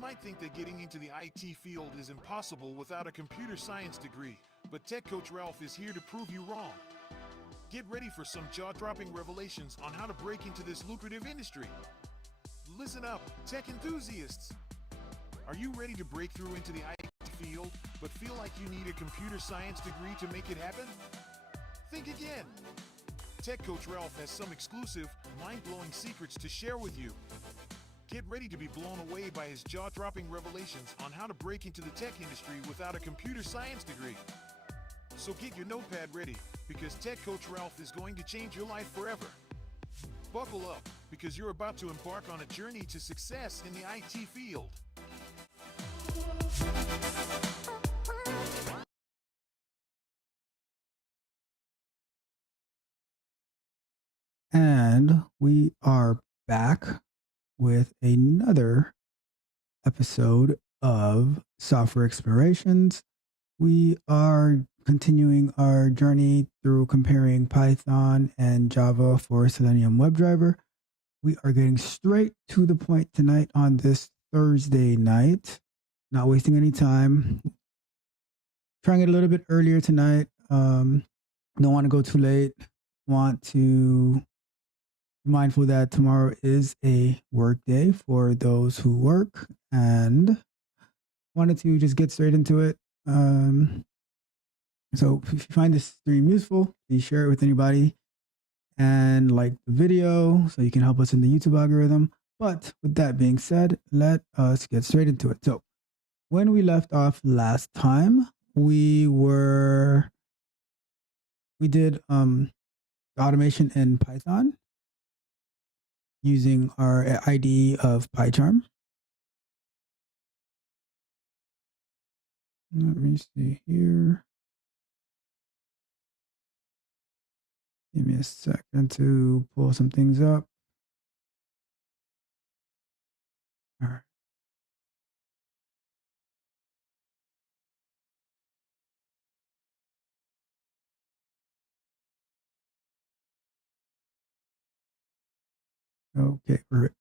might think that getting into the IT field is impossible without a computer science degree, but Tech Coach Ralph is here to prove you wrong. Get ready for some jaw-dropping revelations on how to break into this lucrative industry. Listen up, tech enthusiasts! Are you ready to break through into the IT field, but feel like you need a computer science degree to make it happen? Think again! Tech Coach Ralph has some exclusive, mind-blowing secrets to share with you. Get ready to be blown away by his jaw-dropping revelations on how to break into the tech industry without a computer science degree. So get your notepad ready, because Tech Coach Ralph is going to change your life forever. Buckle up, because you're about to embark on a journey to success in the IT field. And we are back with another episode of Software Explorations. We are continuing our journey through comparing Python and Java for Selenium Webdriver. We are getting straight to the point tonight on this Thursday night. Not wasting any time. Trying it a little bit earlier tonight. Don't want to go too late. Want to be mindful that tomorrow is a work day for those who work, and wanted to just get straight into it. So if you find this stream useful, please share it with anybody and like the video so you can help us in the YouTube algorithm. But with that being said, let us get straight into it. So when we left off last time, we did automation in Python using our IDE of PyCharm. Let me see here. Give me a second to pull some things up. All right. Okay, perfect.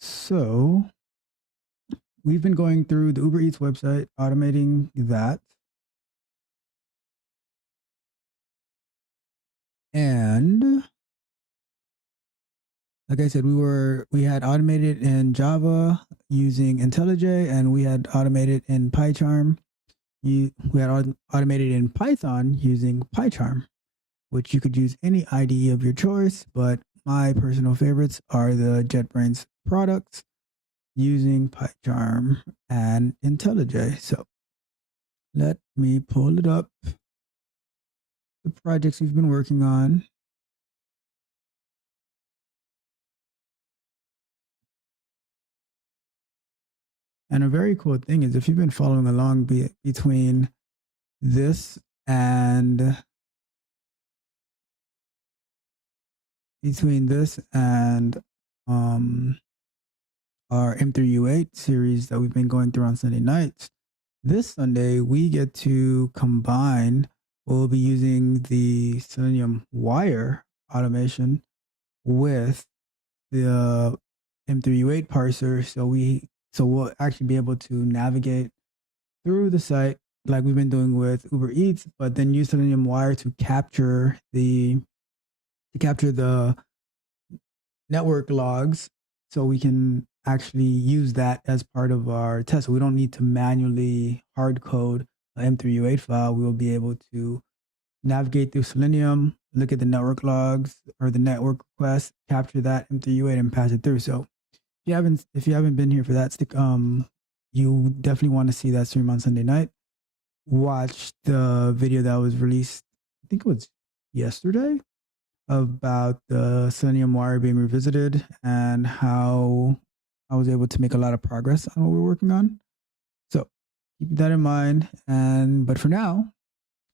So we've been going through the Uber Eats website, automating that. And like I said, we had automated in Java using IntelliJ, and we had automated in PyCharm. We had automated in Python using PyCharm, which you could use any IDE of your choice, but my personal favorites are the JetBrains products using PyCharm and IntelliJ. So let me pull it up. The projects we've been working on. And a very cool thing is, if you've been following along between this and our M3U8 series that we've been going through on Sunday nights, this Sunday we get to combine. We'll be using the Selenium wire automation with the M3U8 parser, so we'll actually be able to navigate through the site like we've been doing with Uber Eats, but then use Selenium wire to capture the network logs, so we can actually use that as part of our test. So we don't need to manually hard code an M3U8 file. We will be able to navigate through Selenium, look at the network logs or the network requests, capture that M3U8 and pass it through. So if you haven't been here for that, you definitely want to see that stream on Sunday night. Watch the video that was released, I think it was yesterday, about the Selenium wire being revisited and how I was able to make a lot of progress on what we're working on. So keep that in mind. But for now,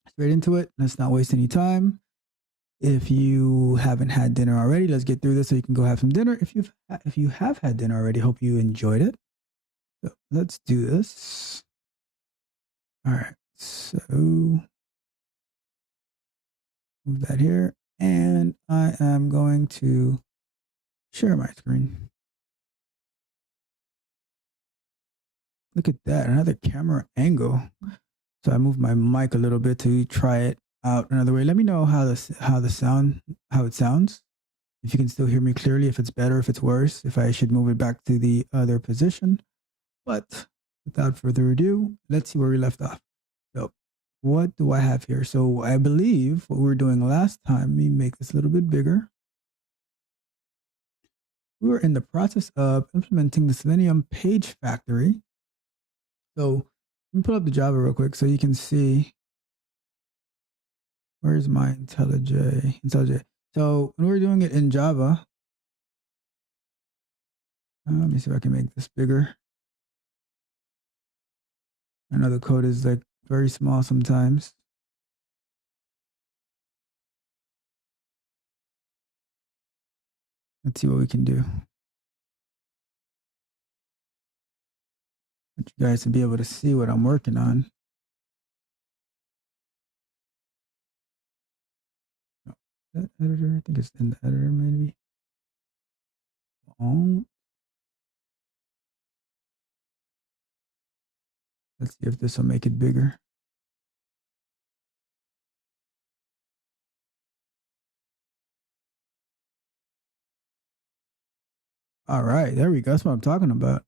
straight into it. Let's not waste any time. If you haven't had dinner already, let's get through this so you can go have some dinner. If you have had dinner already, hope you enjoyed it. So let's do this. All right. So move that here. And I am going to share my screen. Look at that, another camera angle. So I moved my mic a little bit to try it out another way. Let me know how it sounds. If you can still hear me clearly, if it's better, if it's worse, if I should move it back to the other position. But without further ado, let's see where we left off. So what do I have here? So I believe what we were doing last time, let me make this a little bit bigger. We were in the process of implementing the Selenium page factory. So let me pull up the Java real quick so you can see. Where's my IntelliJ? So when we're doing it in Java, let me see if I can make this bigger. I know the code is like very small sometimes. Let's see what we can do. I want you guys to be able to see what I'm working on. That editor, I think it's in the editor maybe. Oh. Let's see if this will make it bigger. All right, there we go. That's what I'm talking about.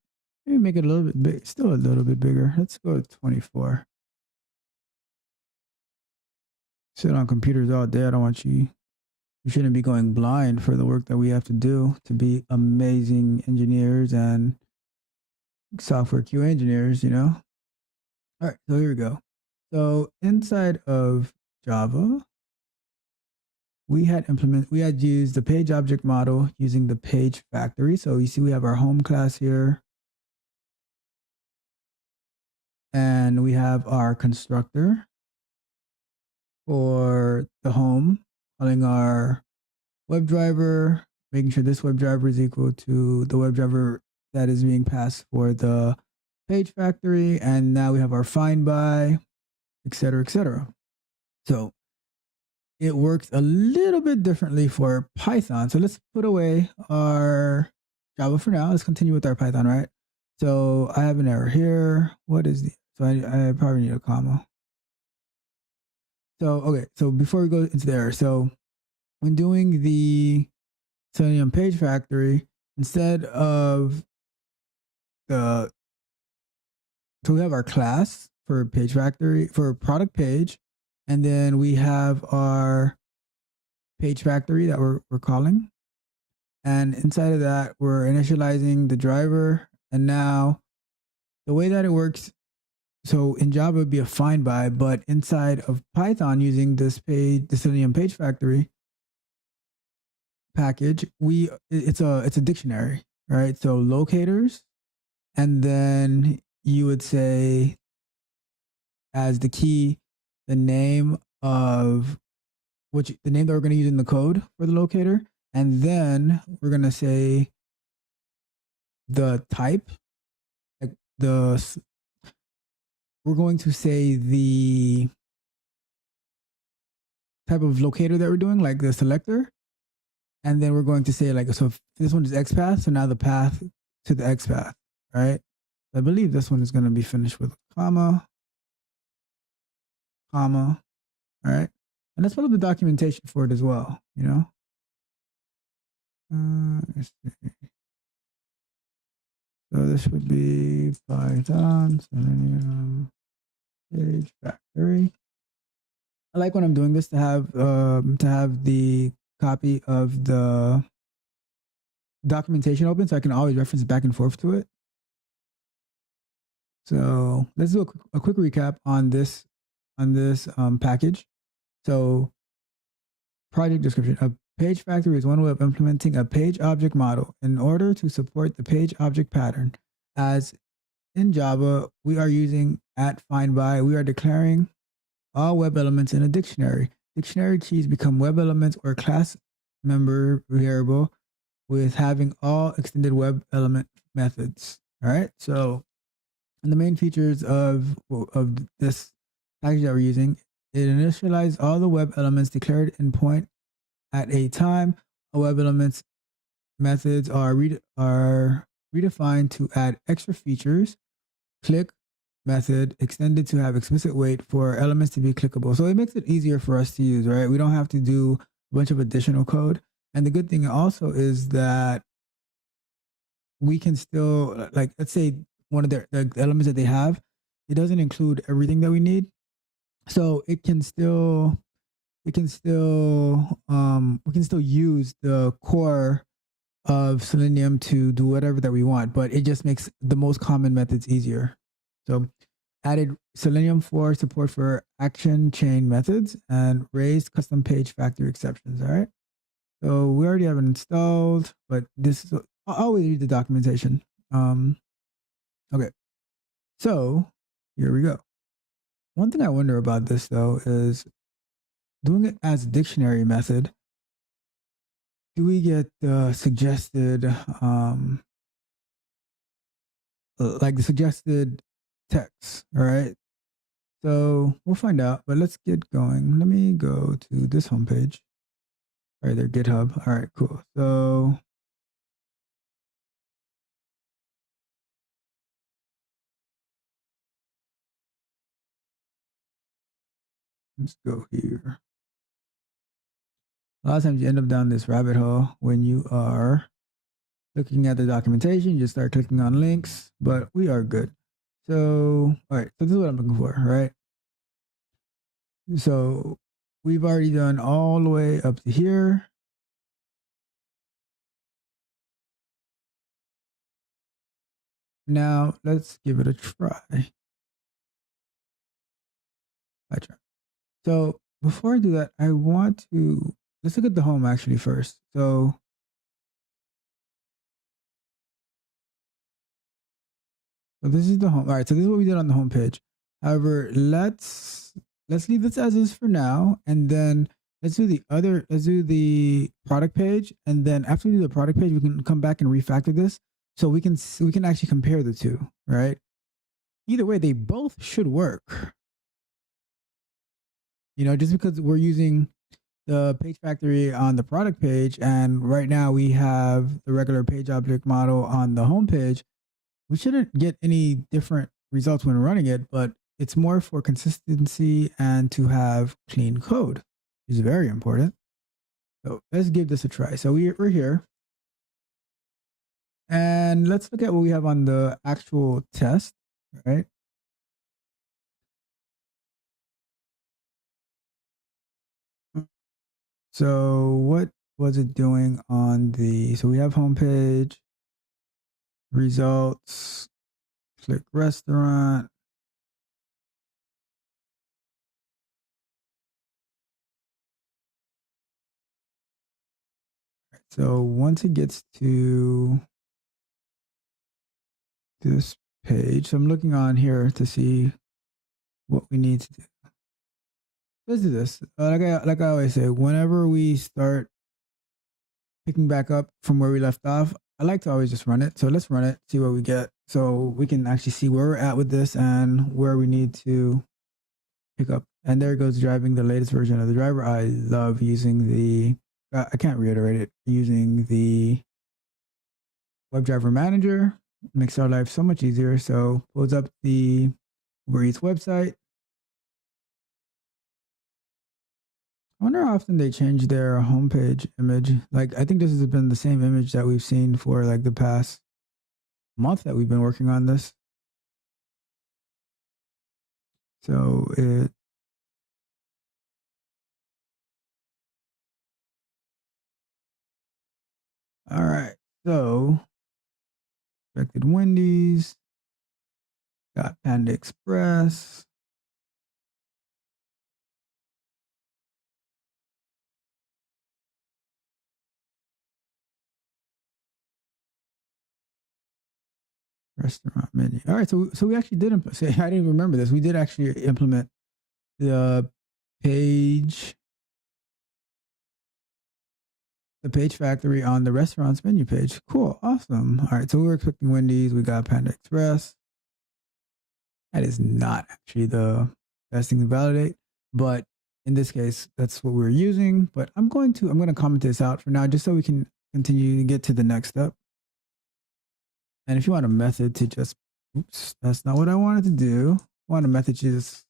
Maybe make it a little bit big, still a little bit bigger. Let's go with 24. Sit on computers all day. I don't want you. You shouldn't be going blind for the work that we have to do to be amazing engineers and software QA engineers, you know? All right, so here we go. So inside of Java, we had used the page object model using the page factory. So you see we have our home class here. And we have our constructor for the home, calling our WebDriver, making sure this WebDriver is equal to the WebDriver that is being passed for the page factory. And now we have our find by, et cetera, et cetera. So it works a little bit differently for Python. So let's put away our Java for now. Let's continue with our Python, right? So I have an error here. What is the, so I probably need a comma. So, okay. So before we go into the error, so when doing the Selenium page factory, instead of so we have our class for page factory for product page, and then we have our page factory that we're calling. And inside of that, we're initializing the driver. And now the way that it works, so in Java, it would be a find by, but inside of Python using this page, the Selenium page factory package, it's a dictionary, right? So locators, and then you would say as the key, the name of the name that we're going to use in the code for the locator. And then we're going to say the type, like we're going to say the type of locator that we're doing, like the selector. And then we're going to say like, so if this one is XPath, so now the path to the XPath, right? I believe this one is going to be finished with a comma, all right? And let's pull up the documentation for it as well, you know? Let's see. So this would be Python Selenium page factory. I like when I'm doing this to have the copy of the documentation open so I can always reference back and forth to it. So let's do a quick recap on this package. So project description. A page factory is one way of implementing a page object model in order to support the page object pattern. As in Java, we are using @findBy. We are declaring all web elements in a dictionary. Dictionary keys become web elements or class member variable with having all extended web element methods. All right. So, and the main features of this package that we're using, it initializes all the web elements declared in point at a time. Web elements methods are redefined to add extra features. click method extended to have explicit weight for elements to be clickable. So it makes it easier for us to use, right? We don't have to do a bunch of additional code. And the good thing also is that we can still, like, let's say one of the elements that they have, it doesn't include everything that we need. So we can still use the core of Selenium to do whatever that we want, but it just makes the most common methods easier. So added Selenium for support for action chain methods and raised custom page factory exceptions. All right. So we already have it installed, but this is, I'll always read the documentation. Okay. So here we go. One thing I wonder about this though is doing it as a dictionary method. Do we get the suggested, like the suggested text? All right. So we'll find out, but let's get going. Let me go to this homepage. All right, their GitHub. All right, cool. So let's go here. A lot of times you end up down this rabbit hole when you are looking at the documentation. You just start clicking on links, but we are good. So, all right, so this is what I'm looking for, right? So we've already done all the way up to here. Now let's give it a try. I try. So before I do that, I want to, let's look at the home actually first. So this is the home. All right, so this is what we did on the home page. However, let's leave this as is for now, and then let's do the product page, and then after we do the product page, we can come back and refactor this so we can actually compare the two, right? Either way, they both should work. You know, just because we're using the page factory on the product page, and right now we have the regular page object model on the home page, we shouldn't get any different results when running it, but it's more for consistency and to have clean code, which is very important. So let's give this a try. So we're here. And let's look at what we have on the actual test, right? So what was it doing on the, so we have homepage, results, click restaurant. So once it gets to this page, so I'm looking on here to see what we need to do. Let's do this. Like I always say, whenever we start picking back up from where we left off, I like to always just run it. So let's run it, see what we get. So we can actually see where we're at with this and where we need to pick up. And there it goes, driving the latest version of the driver. I love using the, I can't reiterate it, using the WebDriver manager. Makes our life so much easier. So pulls up the Uber Eats website. I wonder how often they change their homepage image. Like, I think this has been the same image that we've seen for like the past month that we've been working on this. So it, all right. So expected Wendy's, got Panda Express. Restaurant menu. All right, so we actually did implement. I didn't even remember this. We did actually implement the page factory on the restaurant's menu page. Cool, awesome. All right, so we were expecting Wendy's. We got Panda Express. That is not actually the best thing to validate, but in this case, that's what we're using. But I'm going to comment this out for now, just so we can continue to get to the next step. And if you want a method to just Oops, that's not what I wanted to do. I want a method just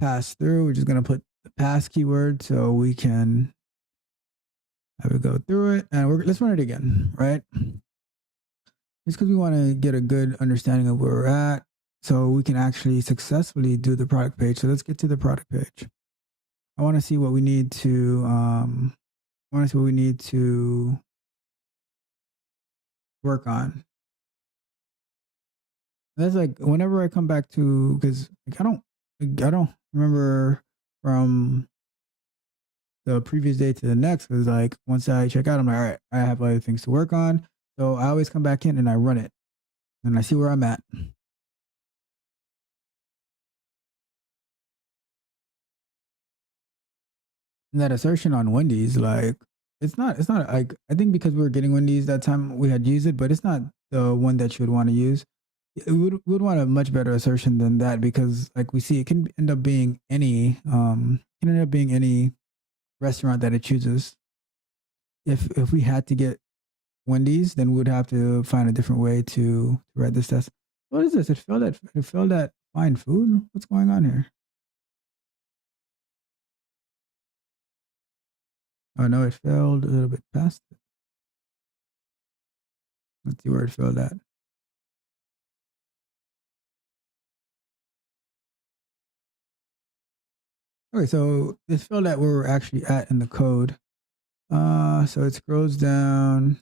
pass through. We're just going to put the pass keyword so we can have it go through it. And let's run it again, right? Just because we want to get a good understanding of where we're at so we can actually successfully do the product page. So let's get to the product page. I want to see what we need to work on. That's like whenever I come back to, because like, I don't remember from the previous day to the next. Because like once I check out, I'm like, all right, I have other things to work on. So I always come back in and I run it, and I see where I'm at. And that assertion on Wendy's, like it's not like I think because we were getting Wendy's that time we had used it, but it's not the one that you would want to use. We would want a much better assertion than that because like we see it can end up being any restaurant that it chooses. If we had to get Wendy's, then we'd have to find a different way to write this test. What is this? It failed at find food. What's going on here? Oh no, it failed a little bit past it. Let's see where it failed at. Okay, so it failed at where we're actually at in the code. So it scrolls down.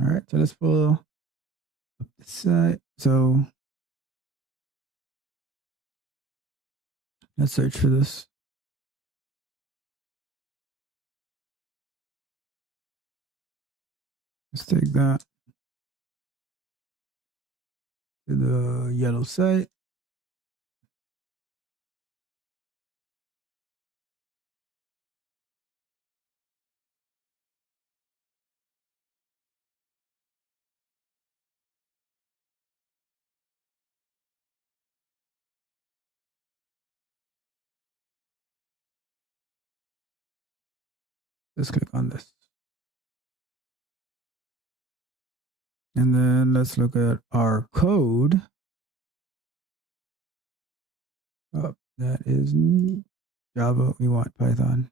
All right, so let's pull up the site. So let's search for this. Let's take that to the yellow site. Let's click on this. And then let's look at our code. Oh, that is Java. We want Python.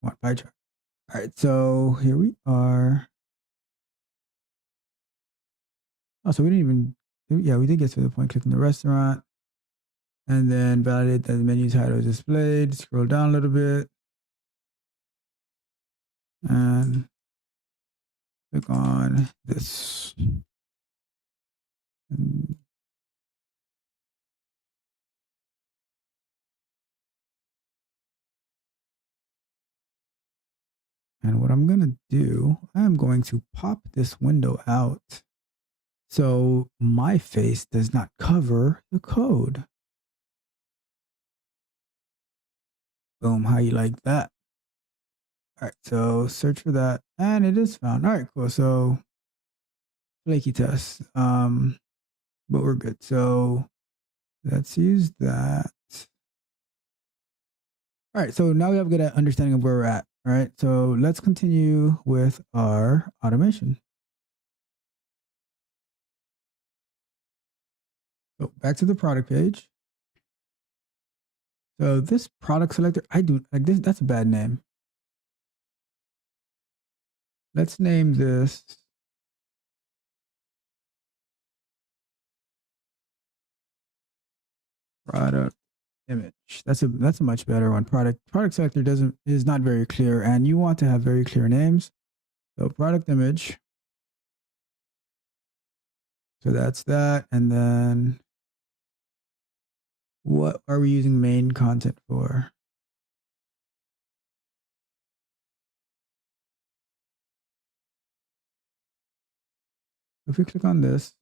We want PyCharm. All right, so here we are. Oh, so we didn't even, yeah, we did get to the point clicking the restaurant and then validate that the menu title is displayed. Scroll down a little bit and click on this. And what I'm going to do, I'm going to pop this window out so my face does not cover the code. Boom, how you like that? All right, so search for that, and it is found. All right, cool. So flaky test, but we're good. So let's use that. All right, so now we have a good understanding of where we're at. All right, so let's continue with our automation. So back to the product page. So this product selector, I do like this. That's a bad name. Let's name this product image. That's a much better one. Product selector is not very clear, and you want to have very clear names. So product image. So that's that, and then what are we using main content for? If we click on this,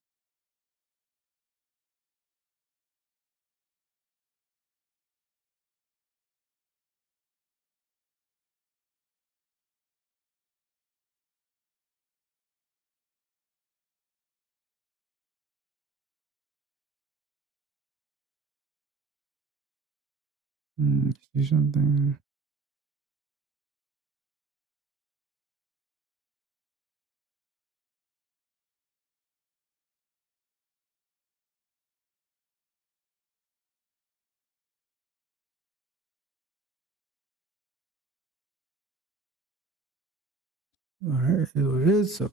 Do something. All right, here's what it is. So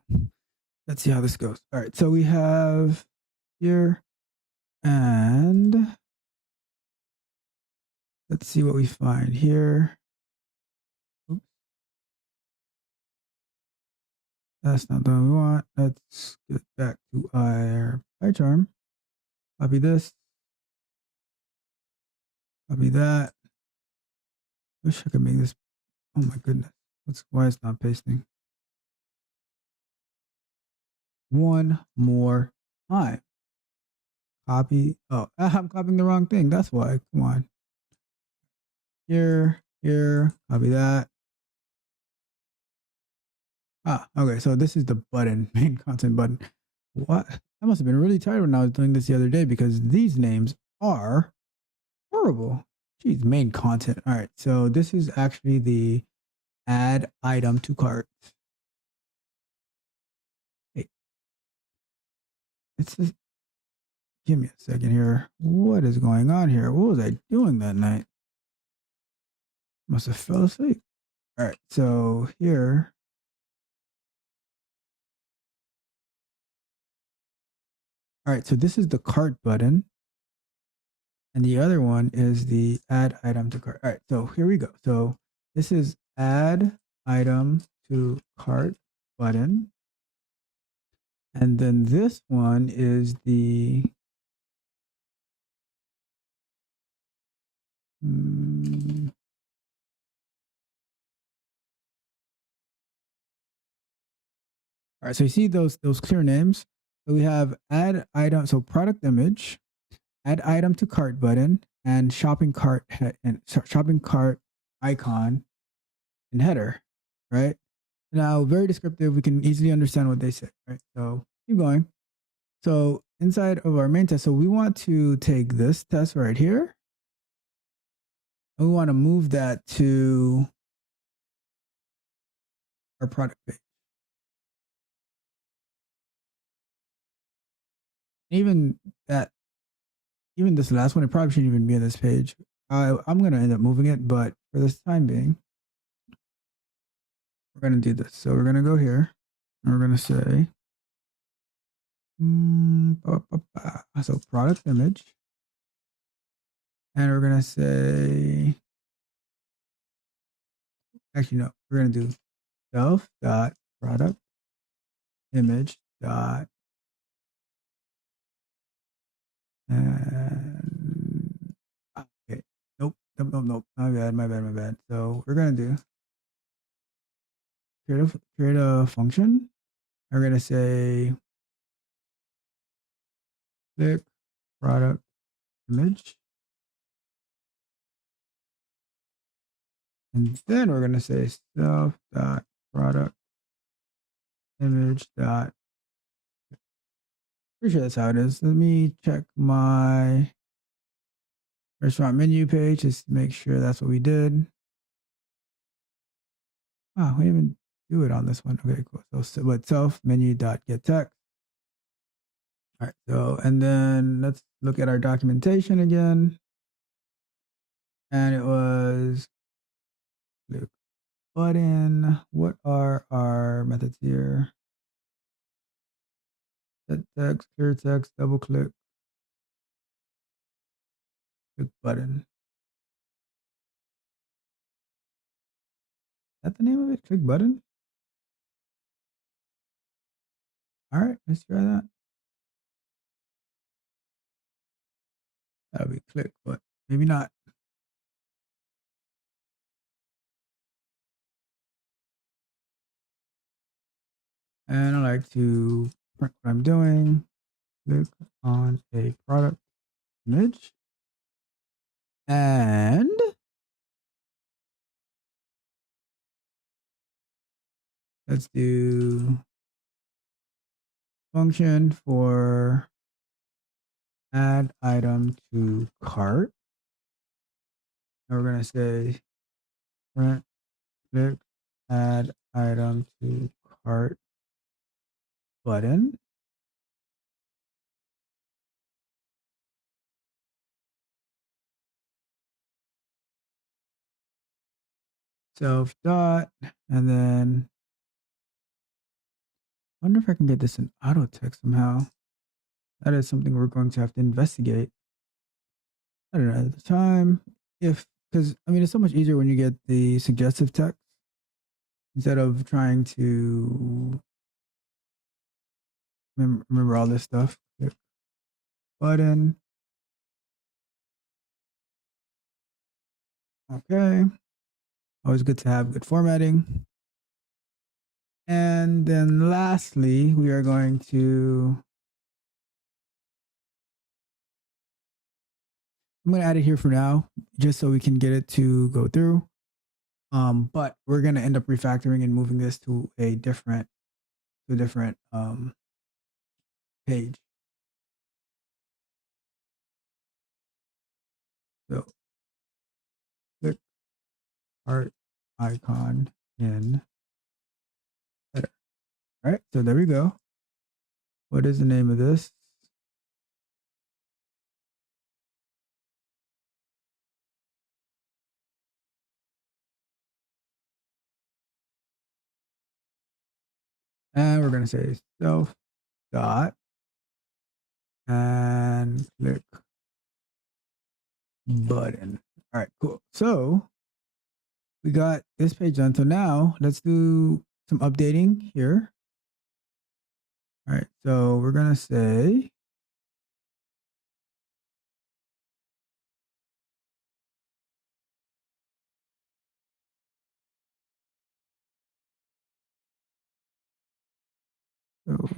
let's see how this goes. All right, so we have here, and let's see what we find here. Oops. That's not the one we want. Let's get back to our PyCharm. Copy this. Copy that. Wish I could make this. Oh my goodness. Why it's not pasting? One more time. Copy. Oh, I'm copying the wrong thing. That's why. Come on. Here. Copy that. Okay. So this is the button, main content button. What? I must have been really tired when I was doing this the other day because these names are horrible. Geez, main content. All right. So this is actually the add item to cart. Hey, it's just, give me a second here. What is going on here? What was I doing that night? Must have fell asleep. All right. So here. All right. So this is the cart button. And the other one is the add item to cart. All right. So here we go. So this is add item to cart button. And then this one is the all right, so you see those clear names. So we have add item, so product image, add item to cart button, and shopping cart and shopping cart icon and header, right? Now, very descriptive. We can easily understand what they say, right? So keep going. So inside of our main test, so we want to take this test right here, and we want to move that to our product page. Even this last one, it probably shouldn't even be on this page. I'm going to end up moving it, but for this time being, we're going to do this. So we're going to go here, and we're going to say, so product image, and we're going to say, actually, no, we're going to do self dot product image dot and okay, nope, my bad. So we're gonna do create a function. We're gonna say click product image, and then we're gonna say self dot product image dot. Pretty sure that's how it is. Let me check my restaurant menu page just to make sure that's what we did. Oh, we didn't even do it on this one. Okay, cool. So but self menu dot get text. All right. So and then let's look at our documentation again. And it was click button. What are our methods here? Set text, clear text, double click, click button. Is that the name of it? Click button? All right, let's try that. That'll be click, but maybe not. And I like to print what I'm doing. Click on a product image. And let's do function for add item to cart. And we're going to say print click add item to cart button. Self dot, and then I wonder if I can get this in auto text somehow. That is something we're going to have to investigate. I don't know at the time because I mean it's so much easier when you get the suggestive text instead of trying to remember all this stuff. Click button. Okay. Always good to have good formatting. And then lastly, we are going to, I'm going to add it here for now, just so we can get it to go through. But we're going to end up refactoring and moving this to a different page. So click art icon in header. All right, so there we go. What is the name of this? And we're going to say self dot and click button. All right, cool. So we got this page done. So now let's do some updating here. All right, so we're going to say so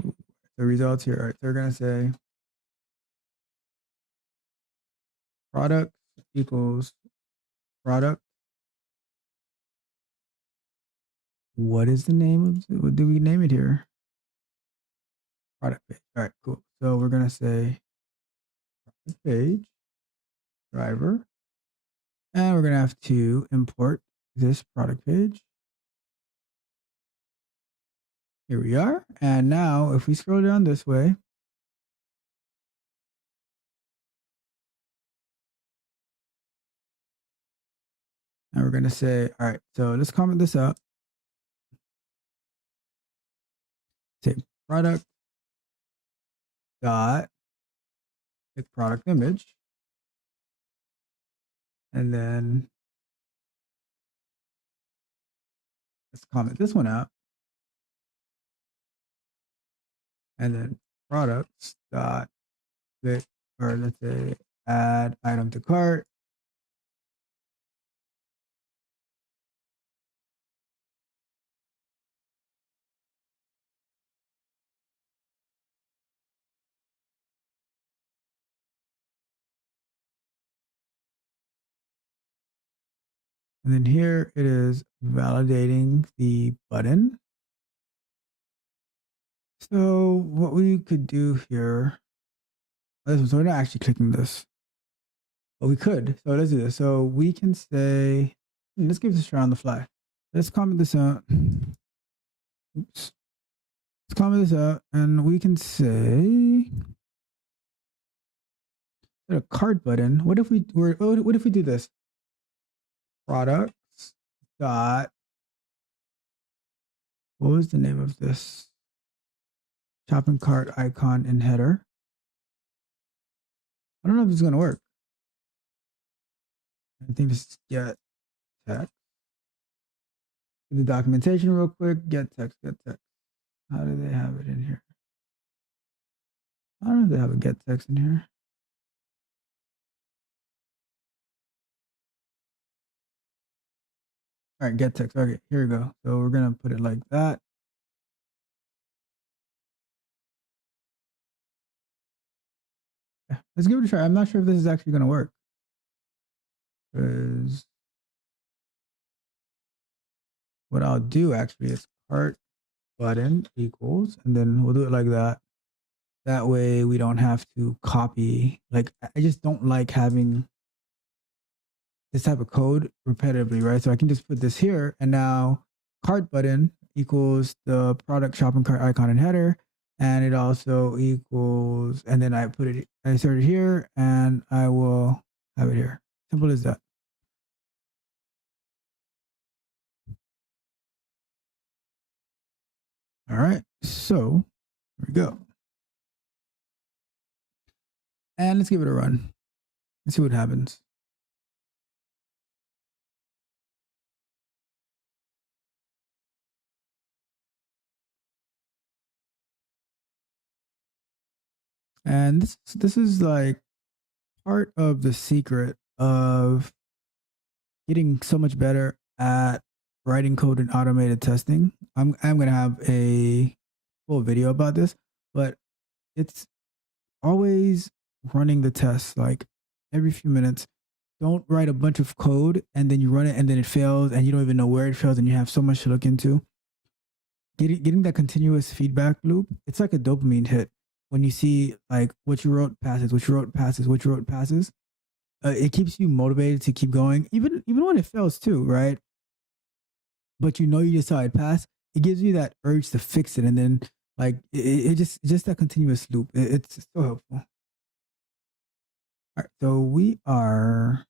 the results here. All right, so we're going to say product equals product. What is the name of it? What do we name it here? Product page. All right, cool. So we're going to say product page driver. And we're going to have to import this product page. Here we are. And now if we scroll down this way, and we're going to say, all right, so let's comment this out. Say product dot pick product image. And then let's comment this one out. And then products dot click, or let's say add item to cart. And then here it is validating the button. So what we could do here, so we're not actually clicking this, but we could. So let's do this. So we can say, let's give this a try on the fly. Let's comment this out. Oops. Let's comment this out, and we can say a cart button. What if we do this? Products dot, what was the name of this? Shopping cart icon in header. I don't know if it's gonna work. I think this is get text. Do the documentation real quick. Get text. How do they have it in here? I don't know if they have a get text in here. All right, get text. Okay, here we go. So we're gonna put it like that. Yeah, let's give it a try. I'm not sure if this is actually gonna work, because what I'll do actually is cart button equals, and then we'll do it like that. That way we don't have to copy. Like, I just don't like having this type of code repetitively, right? So I can just put this here, and now cart button equals the product shopping cart icon and header, and it also equals, and then I insert it here, and I will have it here. Simple as that. All right, so here we go. And let's give it a run. Let's see what happens. And this is like part of the secret of getting so much better at writing code and automated testing. I'm gonna have a full video about this, but it's always running the tests like every few minutes. Don't write a bunch of code and then you run it and then it fails and you don't even know where it fails and you have so much to look into. Getting that continuous feedback loop, it's like a dopamine hit when you see like what you wrote passes, what you wrote passes, what you wrote passes. It keeps you motivated to keep going, even when it fails too, right? But you know you just saw it pass. It gives you that urge to fix it, and then like it just that continuous loop. It's so helpful. All right, so we are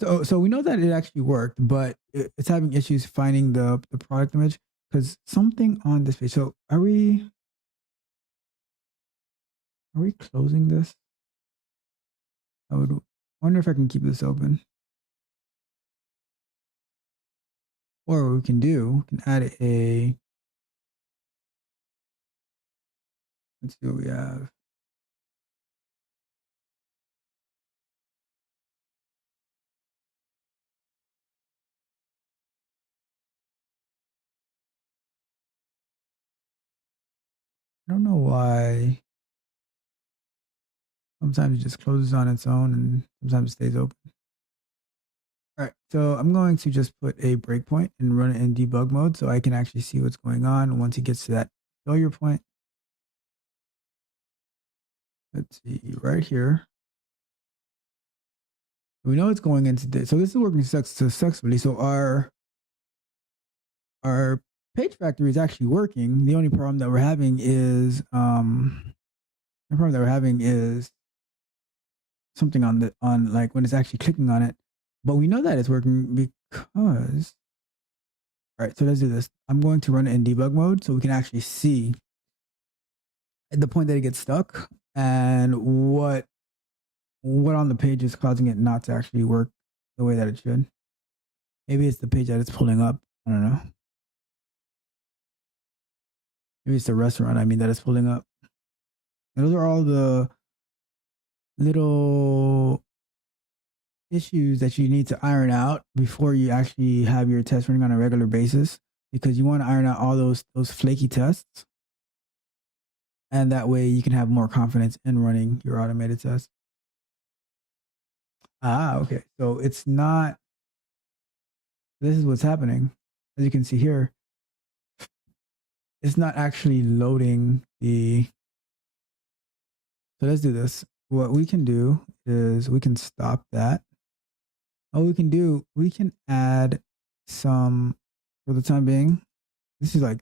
so we know that it actually worked, but it's having issues finding the product image because something on this page. So are we closing this? I would wonder if I can keep this open. Or what we can do, we can add let's see what we have. I don't know why sometimes it just closes on its own and sometimes it stays open. All right, so I'm going to just put a breakpoint and run it in debug mode so I can actually see what's going on once it gets to that failure point. Let's see, right here. We know it's going into this. So this is working successfully. So our page factory is actually working. The only problem that we're having is something on like when it's actually clicking on it. But we know that it's working because all right, so let's do this. I'm going to run it in debug mode so we can actually see at the point that it gets stuck and what on the page is causing it not to actually work the way that it should. Maybe it's the page that it's pulling up. I don't know. Maybe it's the restaurant, I mean, that it's pulling up. And those are all the little issues that you need to iron out before you actually have your test running on a regular basis, because you want to iron out all those flaky tests, and that way you can have more confidence in running your automated tests. Okay. So it's not. This is what's happening, as you can see here. It's not actually loading the. So let's do this. What we can do is we can stop that. What we can do, we can add some, for the time being. This is like,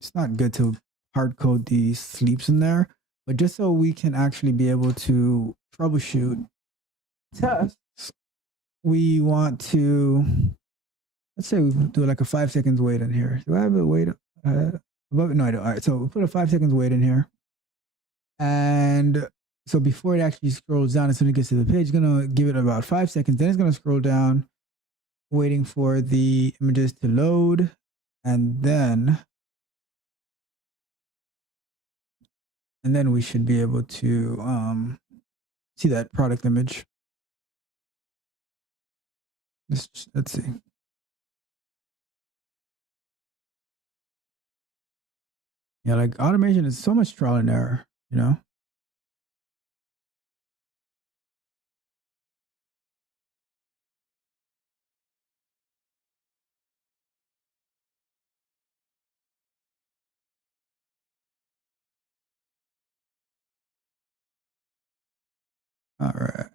it's not good to hard code these sleeps in there, but just so we can actually be able to troubleshoot tests, we want to, let's say we do like a 5 seconds wait in here. Do I have a wait above it? No, I don't. All right, so we put a 5 seconds wait in here. And so before it actually scrolls down, as soon as it gets to the page, it's gonna give it about 5 seconds. Then it's gonna scroll down, waiting for the images to load, and then we should be able to see that product image. Let's see. Yeah, like automation is so much trial and error, you know? All right.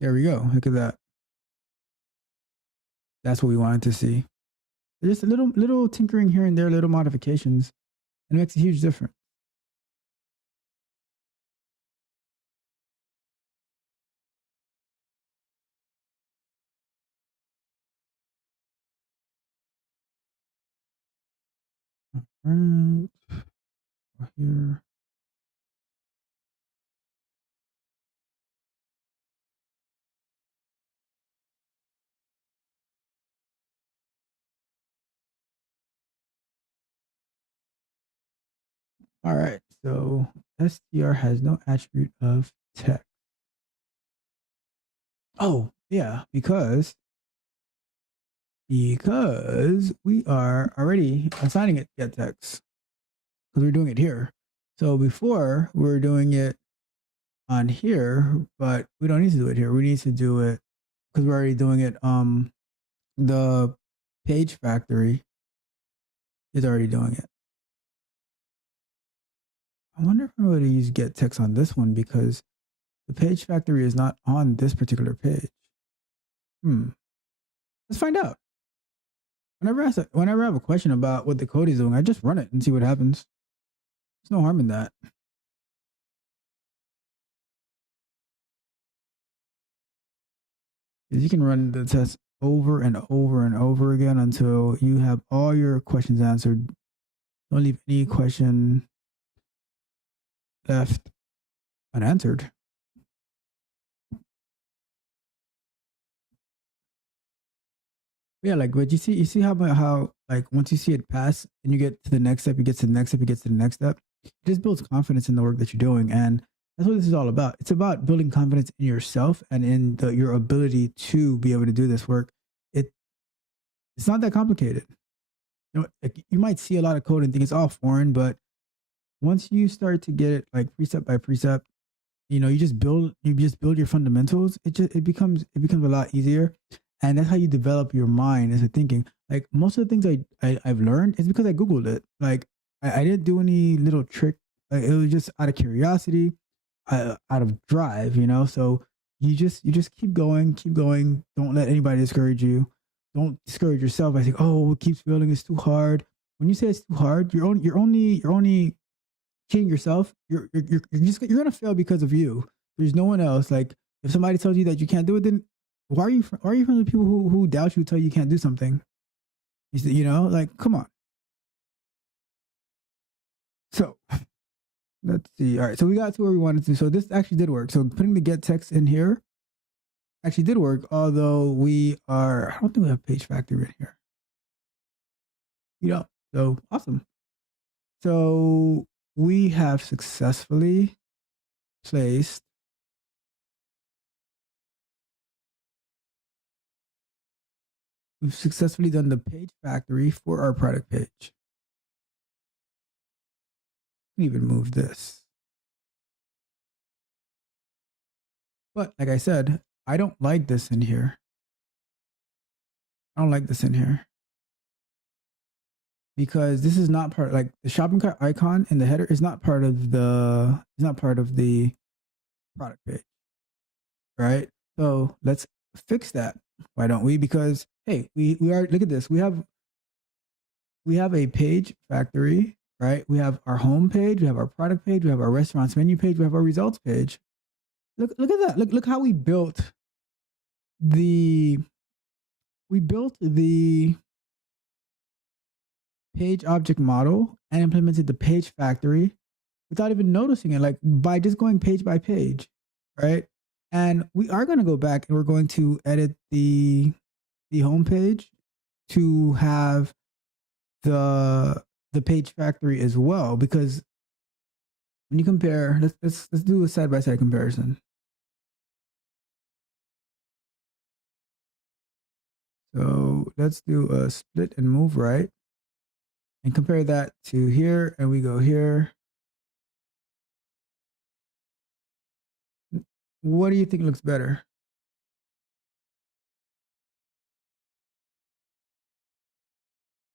There we go. Look at that. That's what we wanted to see. Just a little tinkering here and there, little modifications, and it makes a huge difference. Right here. All right. So str has no attribute of text. Oh, yeah, because we are already assigning it get text because we're doing it here. So before we were doing it on here, but we don't need to do it here. We need to do it because we're already doing it. The page factory is already doing it. I wonder if I'm going to use get text on this one because the page factory is not on this particular page. Let's find out. Whenever I have a question about what the code is doing, I just run it and see what happens. There's no harm in that. You can run the test over and over and over again until you have all your questions answered. Don't leave any question left unanswered. Yeah, like, but you see how like once you see it pass and you get to the next step, you get to the next step, you get to the next step. It just builds confidence in the work that you're doing, and that's what this is all about. It's about building confidence in yourself and in your ability to be able to do this work. It's not that complicated. Like, you might see a lot of code and think it's all foreign, but once you start to get it like precept by precept, you just build your fundamentals. It becomes a lot easier, and that's how you develop your mind as a thinking. Like most of the things I've learned is because I googled it. Like I didn't do any little trick. Like, it was just out of curiosity, out of drive. So you just keep going, keep going. Don't let anybody discourage you. Don't discourage yourself by saying, "Oh, it keeps failing. It's too hard." When you say it's too hard, you're only kidding yourself. You're gonna fail because of you. There's no one else. Like, if somebody tells you that you can't do it, then why are you from the people who doubt you, tell you can't do something? Like, come on. So let's see. All right, so we got to where we wanted to. So this actually did work. So putting the get text in here actually did work. Although I don't think we have page factory in here. So awesome. So we have successfully placed we've successfully done the page factory for our product page. We can even move this. But like I said, I don't like this in here. I don't like this in here because this is not part, like the shopping cart icon in the header is not part of the product page, right? So let's fix that. Why don't we? Because hey, we are, look at this. We have a page factory, right? We have our home page, we have our product page, we have our restaurants menu page, we have our results page. Look at that. Look how we built the page object model and implemented the page factory without even noticing it, like by just going page by page, right? And we are going to go back and we're going to edit the home page to have the page factory as well, because when you compare, let's do a side by side comparison. So let's do a split and move right and compare that to here, and we go here. What do you think looks better?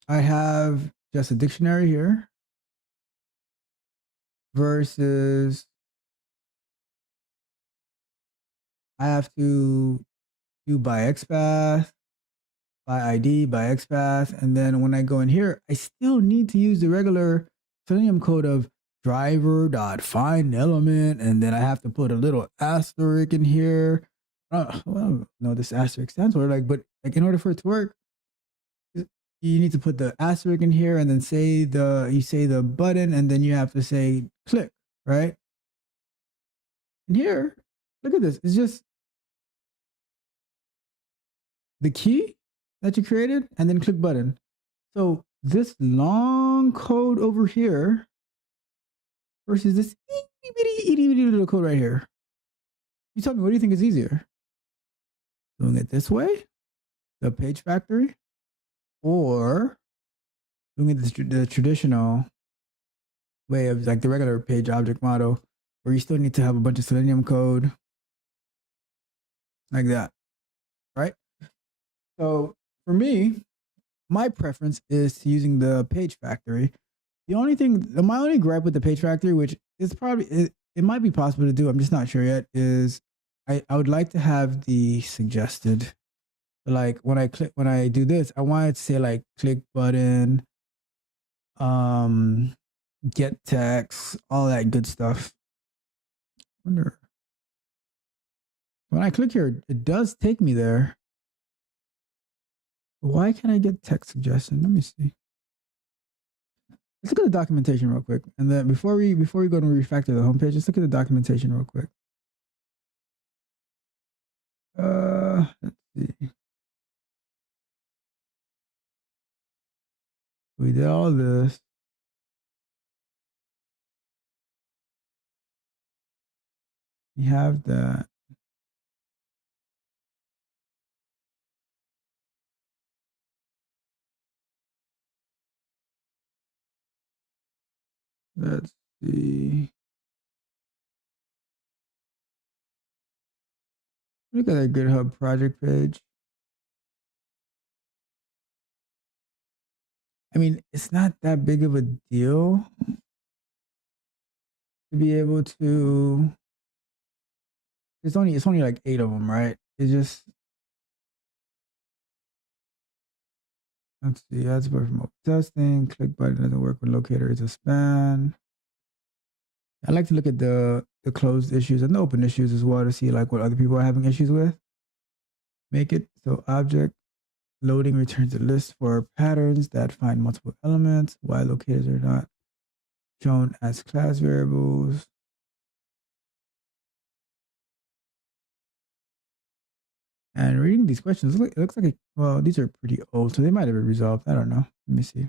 I have just a dictionary here versus I have to do by XPath, by ID, by XPath, and then when I go in here, I still need to use the regular Selenium code of driver.find element, and then I have to put a little asterisk in here. Well, no, this asterisk stands for like, but like in order for it to work, you need to put the asterisk in here and then say the button, and then you have to say click, right? And here, look at this. It's just the key that you created and then click button. So this long code over here versus this itty bitty little code right here. You tell me, what do you think is easier? Doing it this way, the page factory, or doing it the traditional way of like the regular page object model, where you still need to have a bunch of Selenium code like that, right? So for me, my preference is using the page factory. My only gripe with the page factory, which is probably, it might be possible to do, I'm just not sure yet, is I would like to have the suggested, like when I do this, I want it to say like click button, get text, all that good stuff. I wonder, when I click here, it does take me there. Why can't I get text suggestion? Let me see. Let's look at the documentation real quick, and then before we go and refactor the homepage, let's look at the documentation real quick. Let's see. We did all this. We have that. Let's see. Look at that GitHub project page. I mean, it's not that big of a deal to be able to. It's only like 8 of them, right? It's just, let's see. Add support for mobile testing. Click button doesn't work when locator is a span. I like to look at the closed issues and the open issues as well to see like what other people are having issues with. Make it so object loading returns a list for patterns that find multiple elements, while locators are not shown as class variables. And reading these questions, it looks like, well, these are pretty old, so they might have been resolved. I don't know. Let me see.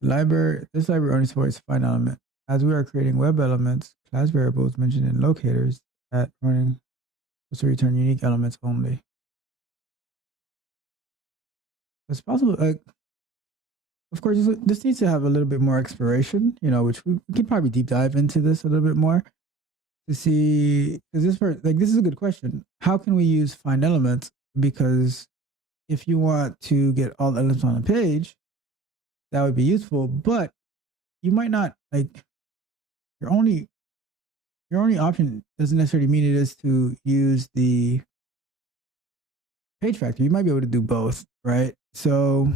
This library only supports find element. As we are creating web elements, class variables mentioned in locators at running supposed to return unique elements only. It's possible, like, of course, this needs to have a little bit more exploration, which we can probably deep dive into this a little bit more to see, because this is a good question. How can we use find elements? Because if you want to get all the elements on a page, that would be useful, but you might not, like, your only option doesn't necessarily mean it is to use the page factor. You might be able to do both, right? So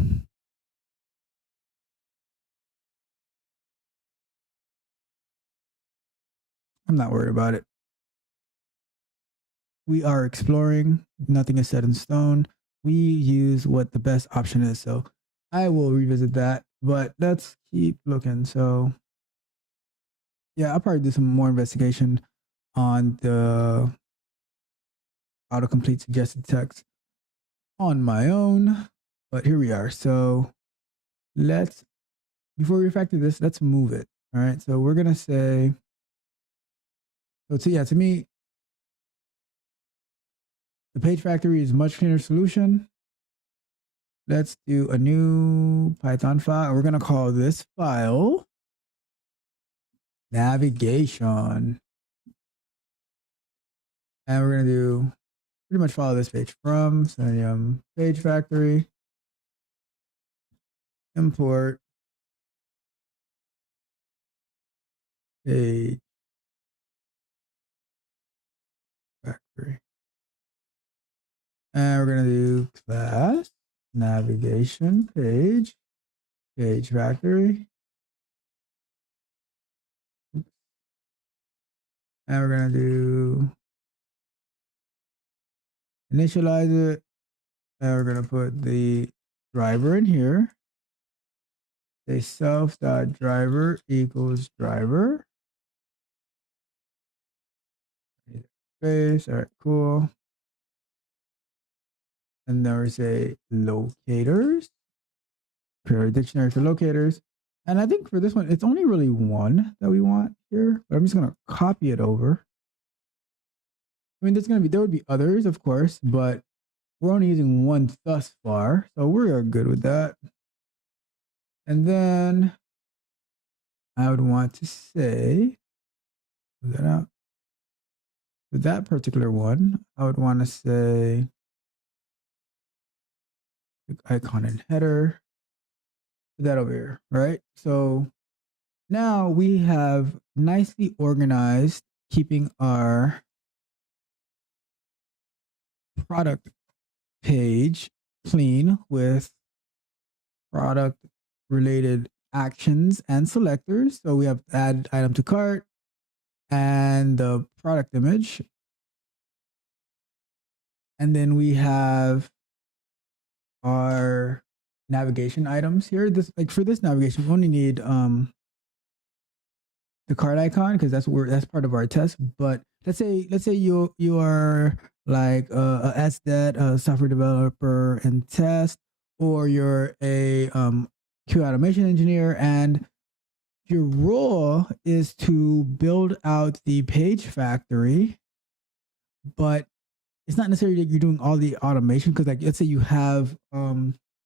I'm not worried about it. We are exploring. Nothing is set in stone. We use what the best option is. So I will revisit that, but let's keep looking. So yeah, I'll probably do some more investigation on the autocomplete suggested text on my own, but here we are. So before we refactor this, let's move it. All right. So we're going to say, to me, the page factory is a much cleaner solution. Let's do a new Python file. We're going to call this file navigation. And we're going to do pretty much follow this page from Selenium page factory, import page And we're going to do class navigation page factory. And we're going to do initialize it. And we're going to put the driver in here. Say self.driver equals driver. Space. All right, cool. And then we say locators. Create a dictionary for locators. And I think for this one, it's only really one that we want here, but I'm just going to copy it over. I mean, there would be others, of course, but we're only using one thus far. So we're good with that. And then I would want to say, move that out. With that particular one, I would want to say icon and header. Put that over here, right? So now we have nicely organized, keeping our product page clean with product related actions and selectors. So we have add item to cart and the product image. And then we have our navigation items here. For this navigation, we only need the card icon because that's part of our test. But let's say you are like a SDET, a software developer and test, or you're a Q automation engineer, and your role is to build out the page factory, but it's not necessarily that you're doing all the automation because, like, let's say you have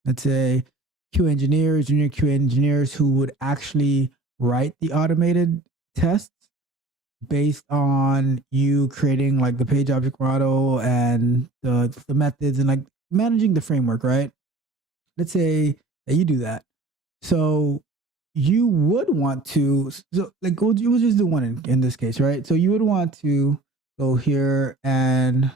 let's say Q engineers, junior Q engineers who would actually write the automated tests based on you creating like the page object model and the methods and like managing the framework, right? Let's say that you do that. So you would want to, so like we'll just do one in this case, right? So you would want to go here and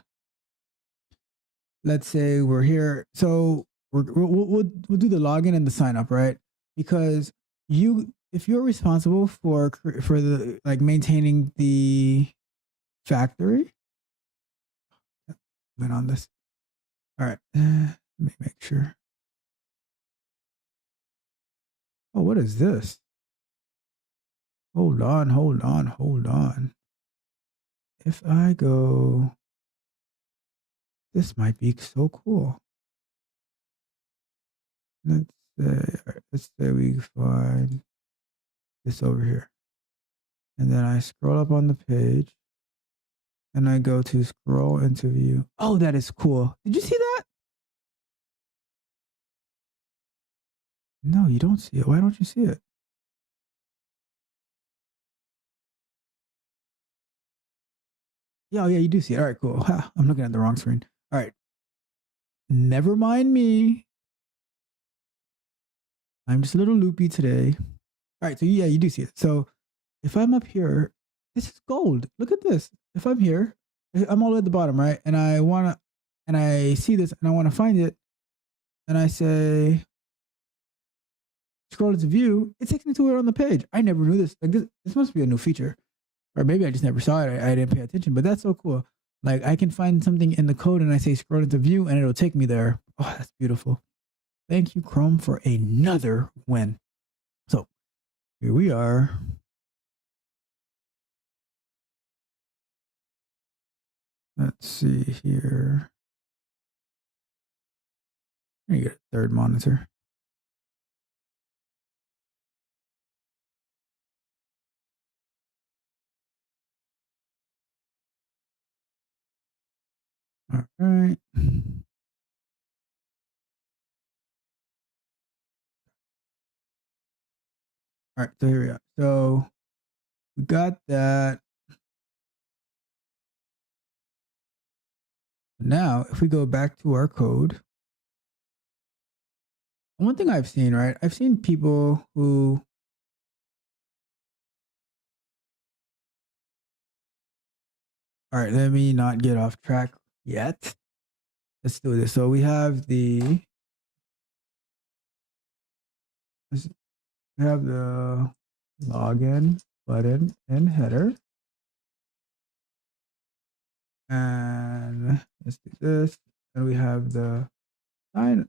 let's say we're here. So we'll do the login and the sign up, right? Because if you're responsible for the like maintaining the factory, went on this. All right, let me make sure. Oh, what is this? Hold on. If I go, this might be so cool. Let's say we find this over here. And then I scroll up on the page and I go to scroll into view. Oh, that is cool. Did you see that? No, you don't see it. Why don't you see it? Yeah, you do see it. All right, cool. Ha, I'm looking at the wrong screen. All right. Never mind me. I'm just a little loopy today. All right, so yeah, you do see it. So if I'm up here, this is gold. Look at this. If I'm here, I'm all the way at the bottom, right? And I see this and I want to find it. And I say, scroll to view, it takes me to it on the page. I never knew this. Like this must be a new feature. Or maybe I just never saw it. I didn't pay attention, but that's so cool. Like I can find something in the code and I say scroll into view and it'll take me there. Oh, that's beautiful. Thank you, Chrome, for another win. So here we are. Let's see here. Let me get a third monitor. All right. All right, so here we are. So we got that. Now, if we go back to our code, one thing I've seen, right? I've seen people who all right, let me not get off track yet. let's do this. So we have the login button and header. And let's do this. And we have the sign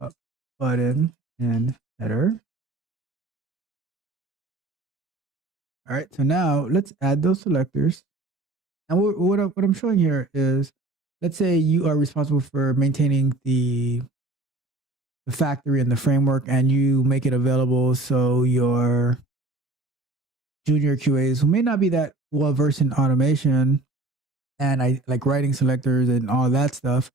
up button and header. All right, so now let's add those selectors. And what I'm showing here is, let's say you are responsible for maintaining the factory and the framework, and you make it available so your junior QAs who may not be that well versed in automation and I like writing selectors and all that stuff,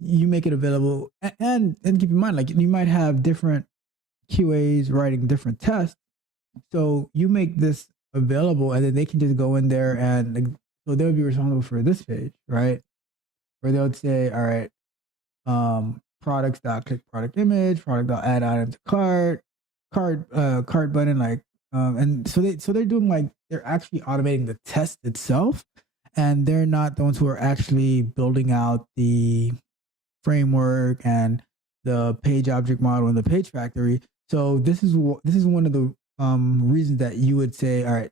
you make it available. And keep in mind, like you might have different QAs writing different tests, so you make this available, and then they can just go in there and like, so they'll be responsible for this page, right? Where they'll say, all right, products dot click product image, product dot add item to cart button, like and so they're doing like they're actually automating the test itself, and they're not the ones who are actually building out the framework and the page object model and the page factory. So this is one of the reasons that you would say, all right,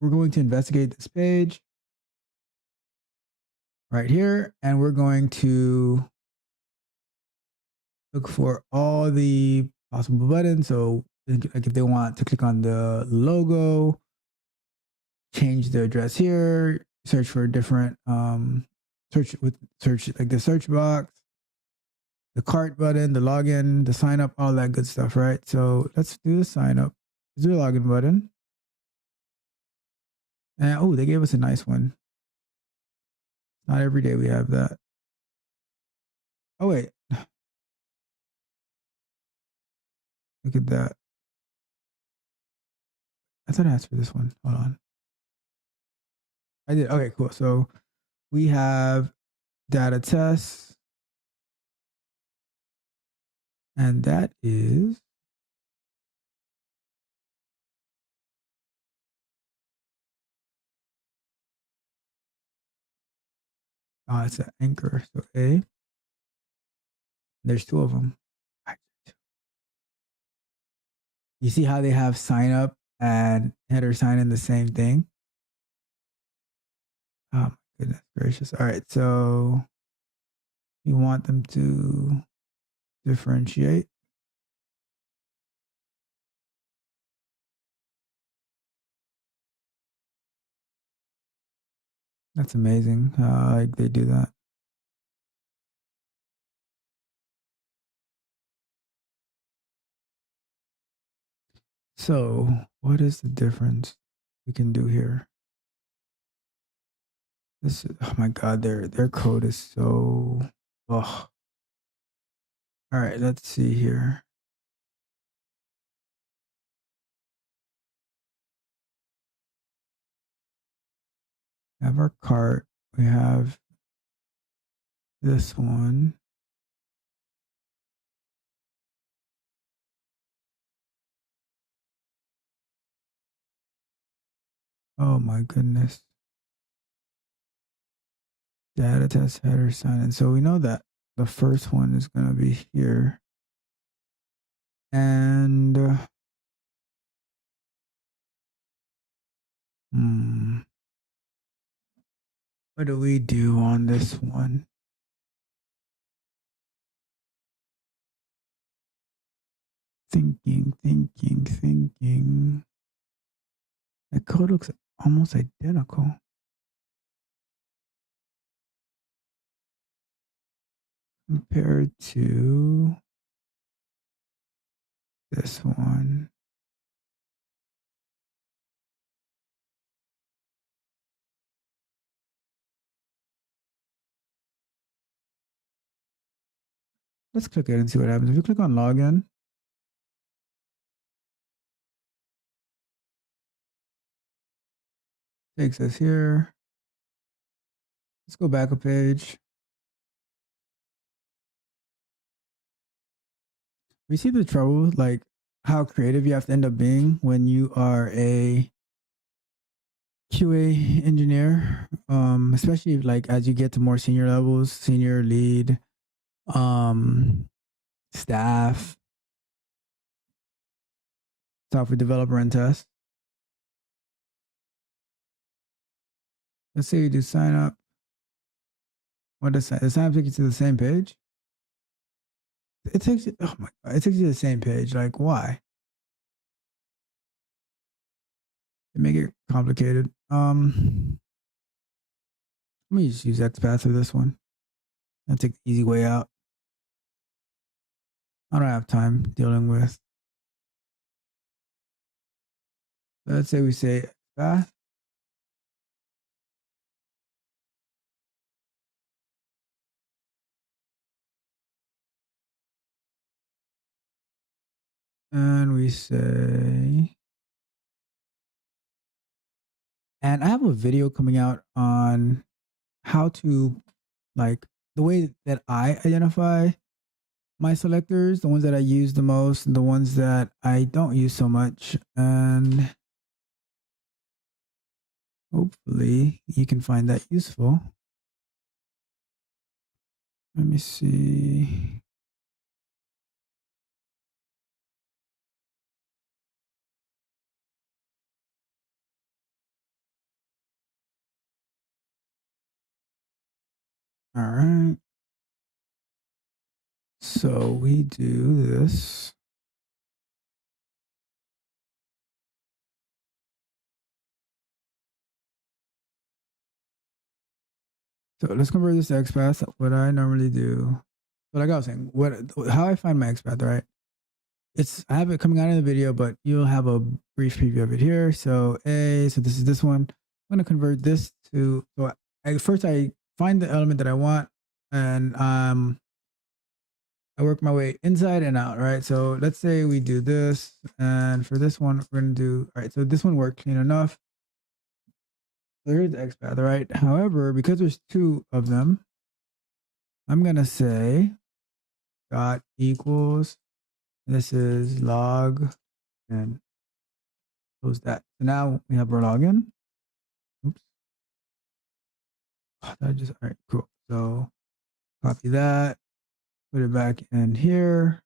we're going to investigate this page right here, and we're going to look for all the possible buttons. So like if they want to click on the logo, change the address here, search for different search like the search box, the cart button, the login, the sign up, all that good stuff, right? So let's do the sign up. Let's do the login button. And oh, they gave us a nice one. Not every day we have that. Oh wait. Look at that. I thought I asked for this one. Hold on. I did. Okay, cool. So we have data tests. And that is it's an anchor. So A. There's two of them. You see how they have sign up and header sign in the same thing? Oh my goodness gracious. All right. So you want them to differentiate. That's amazing how like they do that. So what is the difference we can do here? This is, oh my god, their code is so oh. All right, let's see here. We have our cart. We have this one. Oh my goodness. Data test header sign. And so we know that the first one is going to be here. And what do we do on this one? Thinking. The code looks almost identical. Compared to this one. Let's click it and see what happens. If you click on login, takes us here. Let's go back a page. We see the trouble, like how creative you have to end up being when you are a QA engineer, especially like as you get to more senior levels, senior lead, staff, software developer and test. Let's say you do sign up. What does the sign up take you to the same page? It takes you, oh my God, it takes you to the same page. Like, why? They make it complicated. Let me just use XPath for this one. I'll take the easy way out. I don't have time dealing with. Let's say we say XPath. And we say, and I have a video coming out on how to, like, the way that I identify my selectors, the ones that I use the most, the ones that I don't use so much. And hopefully you can find that useful. Let me see. All right. So we do this. So let's convert this to XPath. What I normally do, like I was saying, how I find my XPath, right? I have it coming out in the video, but you'll have a brief preview of it here. So so this is this one. I'm gonna convert this to, so first I find the element that I want, and I work my way inside and out, right? So let's say we do this, and for this one, we're gonna do, all right, so this one worked clean enough. So here's the XPath, right? However, because there's two of them, I'm gonna say dot equals, this is log, and close that. So now we have our login. Oops. That just, all right, cool. So copy that, put it back in here.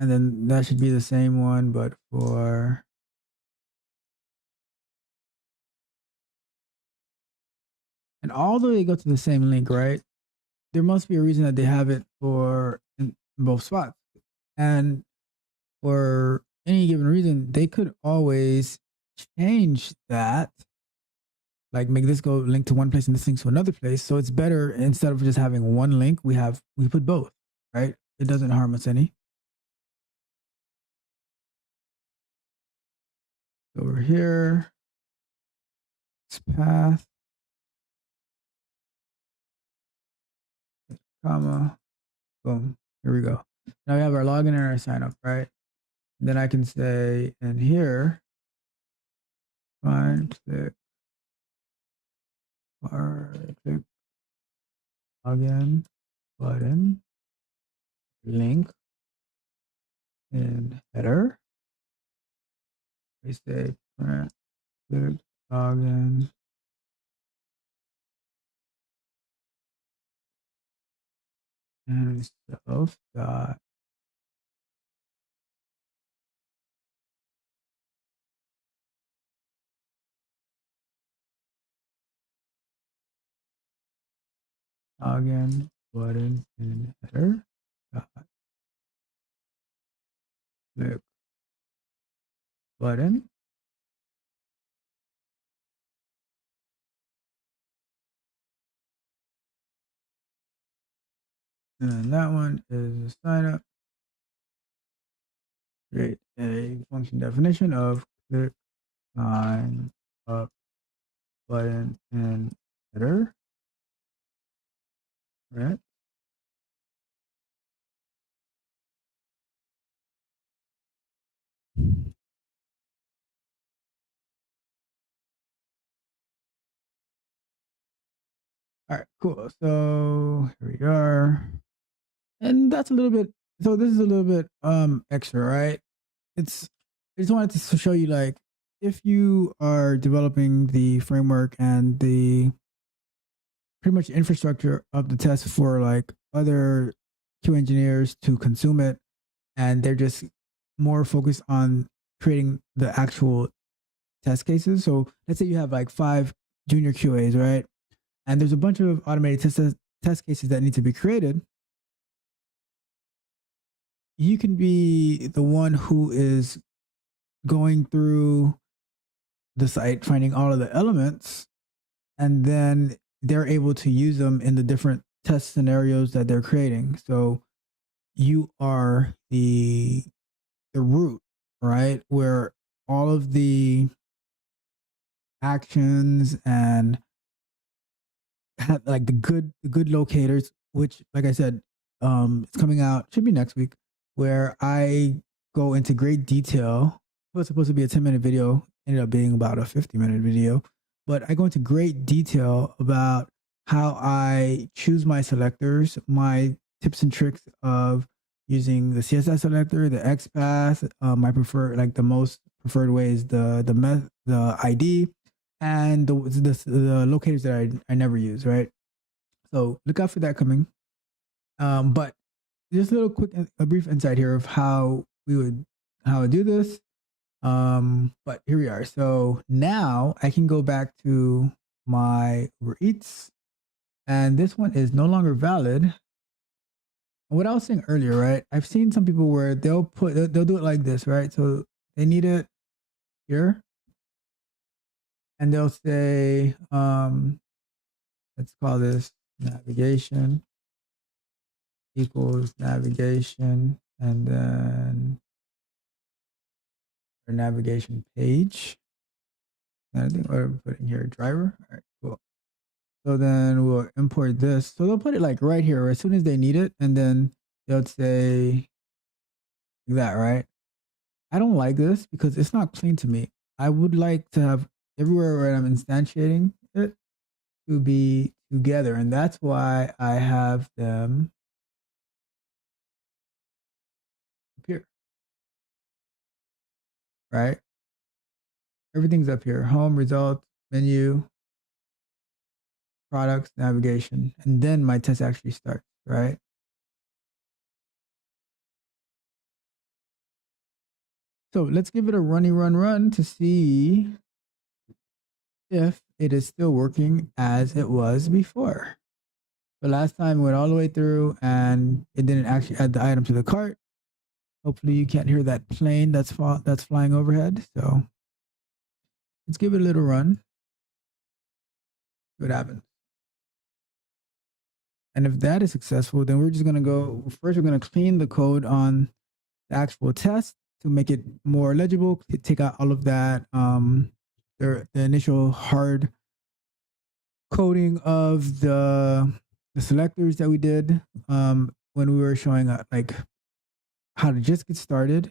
And then that should be the same one, but for, and although they go to the same link, right? There must be a reason that they have it for in both spots. And for any given reason, they could always change that, like make this go link to one place and this link to another place. So it's better, instead of just having one link, we put both, right? It doesn't harm us any. Over here, it's path, comma, boom. Here we go. Now we have our login and our sign up, right? And then I can say in here, find, click login button, link in header. We say print, click login. And self dot login button in header dot click button. And then that one is sign up. Create a function definition of click sign up button in header. Right. All right, cool. So here we are. And that's a little bit, so this is a little bit extra, right? It's I just wanted to show you, like, if you are developing the framework and the pretty much infrastructure of the test for like other Q engineers to consume it, and they're just more focused on creating the actual test cases. So let's say you have like 5 junior QAs, right? And there's a bunch of automated test cases that need to be created. You can be the one who is going through the site, finding all of the elements, and then they're able to use them in the different test scenarios that they're creating. So you are the root, right? Where all of the actions and like the good locators, which, like I said, it's coming out, should be next week, where I go into great detail. It was supposed to be a 10-minute video, ended up being about a 50-minute video, but I go into great detail about how I choose my selectors, my tips and tricks of using the CSS selector, the XPath. My preferred, like the most preferred way is the ID, and the locators that I never use, right? So look out for that coming. But just a little quick, a brief insight here of how I do this. But here we are. So now I can go back to my Uber Eats, and this one is no longer valid. And what I was saying earlier, right? I've seen some people where they'll do it like this, right? So they need it here, and they'll say, let's call this navigation equals navigation, and then our navigation page. And I think what I'm putting here, driver. All right, cool. So then we'll import this. So they'll put it like right here as soon as they need it, and then they'll say that, right? I don't like this because it's not clean to me. I would like to have everywhere where I'm instantiating it to be together, and that's why I have them up here, right? Everything's up here: home, results, menu, products, navigation, and then my test actually starts, right? So let's give it a run to see if it is still working as it was before. The last time we went all the way through and it didn't actually add the item to the cart. Hopefully you can't hear that plane that's flying overhead. So let's give it a little run. See what happens. And if that is successful, then we're just going to go, first we're going to clean the code on the actual test to make it more legible, take out all of that, the initial hard coding of the selectors that we did when we were showing like how to just get started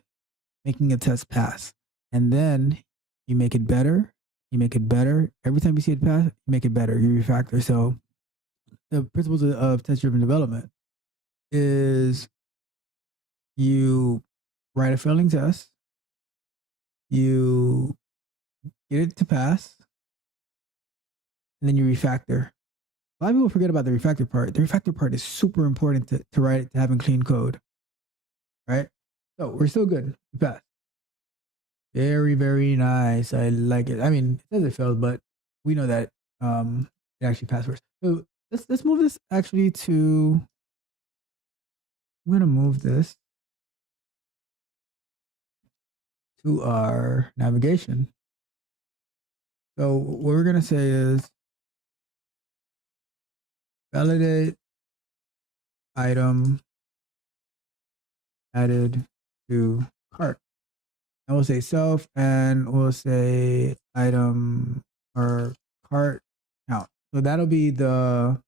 making a test pass. And then you make it better, you make it better. Every time you see it pass, you make it better, you refactor. So the principles of test-driven development is you write a failing test, you get it to pass, and then you refactor. A lot of people forget about the refactor part. The refactor part is super important to write it, to having clean code, right? So we're still good. We passed. Very, very nice. I like it. I mean, it says it failed, but we know that it actually passed first. So let's move this actually to. I'm gonna move this to our navigation. So what we're gonna say is validate item added to cart. And we'll say self, and we'll say item or cart count. So that'll be the,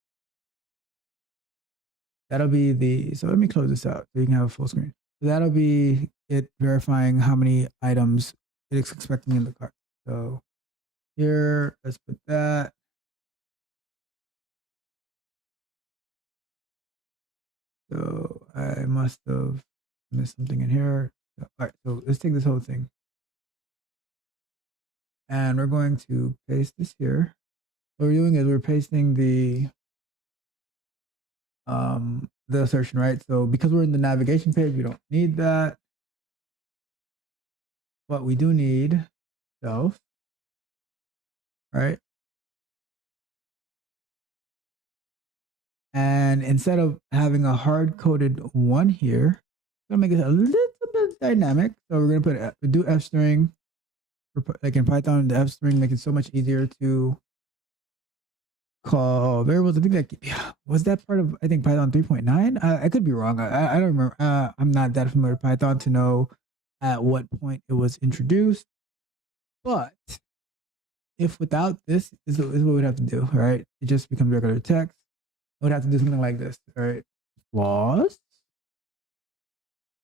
so let me close this out so you can have a full screen. So that'll be it verifying how many items it is expecting in the cart. So here, let's put that. So I must have missed something in here. All right, so let's take this whole thing. and we're going to paste this here. What we're doing is we're pasting the assertion, right? So because we're in the navigation page, we don't need that. But we do need self, right? And instead of having a hard-coded one here, I'm gonna make it a little bit dynamic. So we're gonna do f string. Like in Python, the f string makes it so much easier to call variables. I think that was that part of Python 3.9. I could be wrong. I don't remember. I'm not that familiar with Python to know at what point it was introduced. But if without this is what we'd have to do, right? It just becomes regular text. I would have to do something like this, all right? Flaws,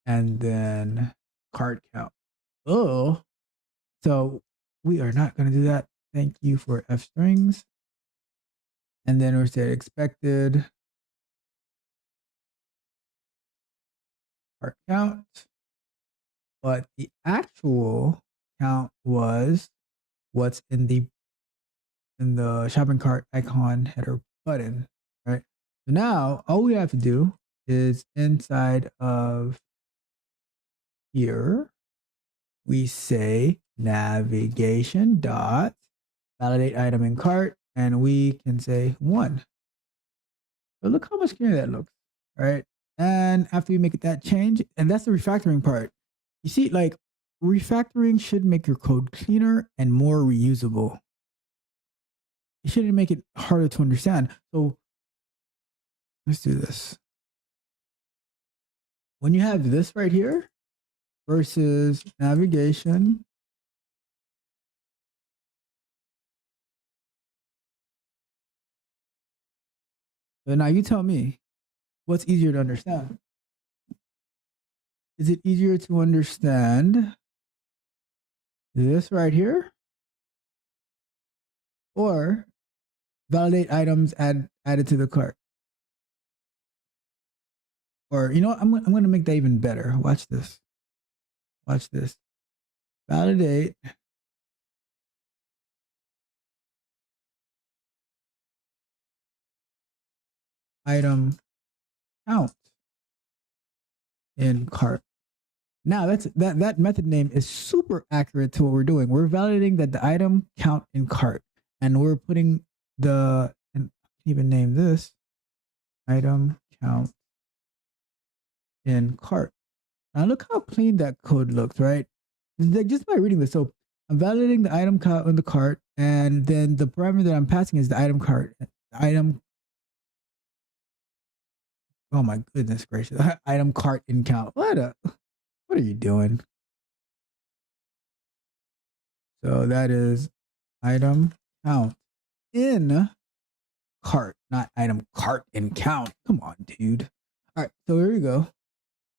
and then card count. Oh, so we are not going to do that. Thank you for f strings. And then we're saying expected cart count, but the actual count was what's in the shopping cart icon header button, right? So now all we have to do is inside of here, we say navigation dot validate item in cart, and we can say 1. But look how much cleaner that looks, right? And after we make that change, and that's the refactoring part. You see, like refactoring should make your code cleaner and more reusable. It shouldn't make it harder to understand. So let's do this. When you have this right here versus navigation, so now you tell me what's easier to understand. Is it easier to understand this right here, or validate items added to the cart? Or you know what? I'm going to make that even better. Watch this. Watch this. Validate item count in cart. Now that method name is super accurate to what we're doing. We're validating that the item count in cart, and we're putting and even name this item count in cart. Now look how clean that code looks, right? Like just by reading this. So I'm validating the item count in the cart, and then the parameter that I'm passing is the item cart. Oh my goodness gracious! Item cart in count. What are you doing? So that is item count in cart, not item cart in count. Come on, dude. All right, so here we go.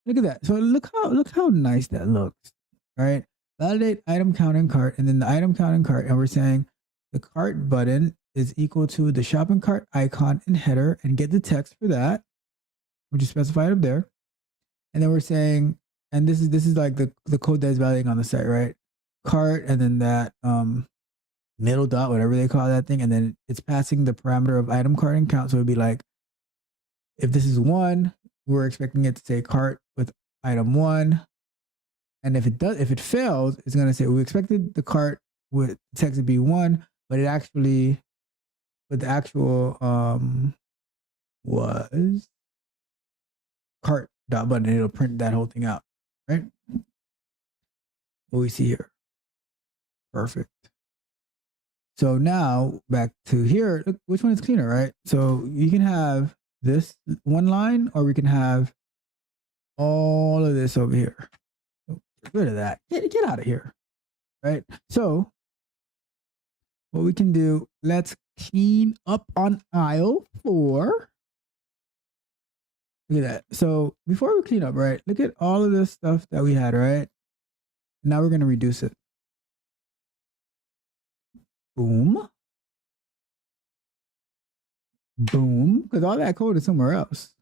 Look at that. So look how nice that looks. All right. Validate item count in cart, and then the item count in cart, and we're saying the cart button is equal to the shopping cart icon in header, and get the text for that, which is specified up there. And then we're saying, and this is like the code that's validating on the site, right? Cart, and then that middle dot, whatever they call that thing, and then it's passing the parameter of item cart and count. So it'd be like, if this is 1, we're expecting it to say cart with item 1. And if it fails, it's going to say we expected the cart with text to be 1, but it actually, with the actual was cart dot button, and it'll print that whole thing out, right? What we see here. Perfect. So now back to here, look, which one is cleaner, right? So you can have this one line, or we can have all of this over here. So get rid of that. Get out of here, right? So what we can do, let's clean up on aisle 4. Look at that. So before we clean up, right, look at all of this stuff that we had, right? Now we're going to reduce it. Boom. Boom. Because all that code is somewhere else.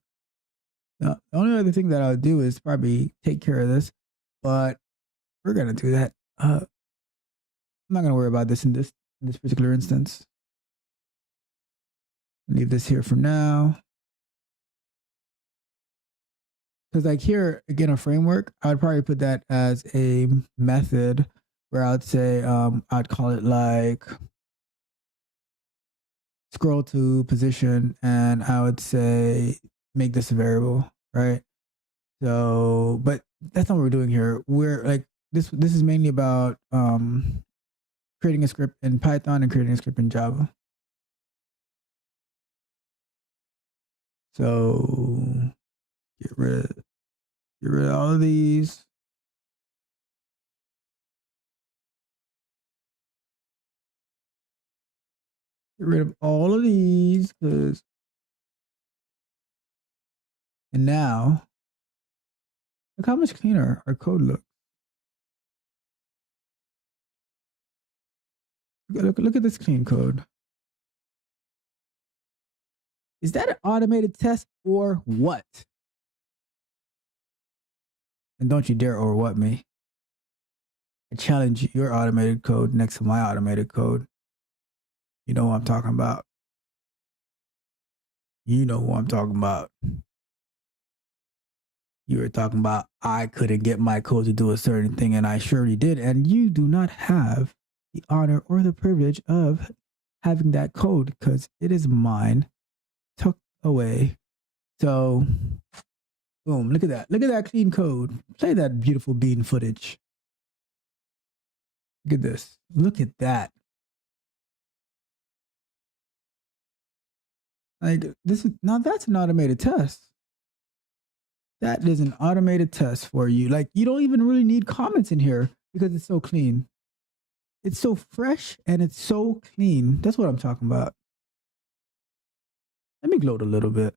Now, the only other thing that I'll do is probably take care of this, but we're going to do that. I'm not going to worry about this in this particular instance. Leave this here for now. Because like here, again, a framework, I would probably put that as a method where I'd say, I'd call it like scroll to position, and I would say make this a variable, right? So, but that's not what we're doing here. We're like, this is mainly about creating a script in Python and creating a script in Java. So get rid of all of these. Get rid of all of these, and now look how much cleaner our code looks. Look at this clean code. Is that an automated test or what? And don't you dare or what me. I challenge your automated code next to my automated code. You know what I'm talking about. You know who I'm talking about. You were talking about I couldn't get my code to do a certain thing, and I surely did. And you do not have the honor or the privilege of having that code because it is mine, tucked away. So, boom, look at that. Look at that clean code. Play that beautiful bean footage. Look at this. Look at that. Like now that's an automated test. That is an automated test for you. Like you don't even really need comments in here because it's so clean. It's so fresh and it's so clean. That's what I'm talking about. Let me gloat a little bit.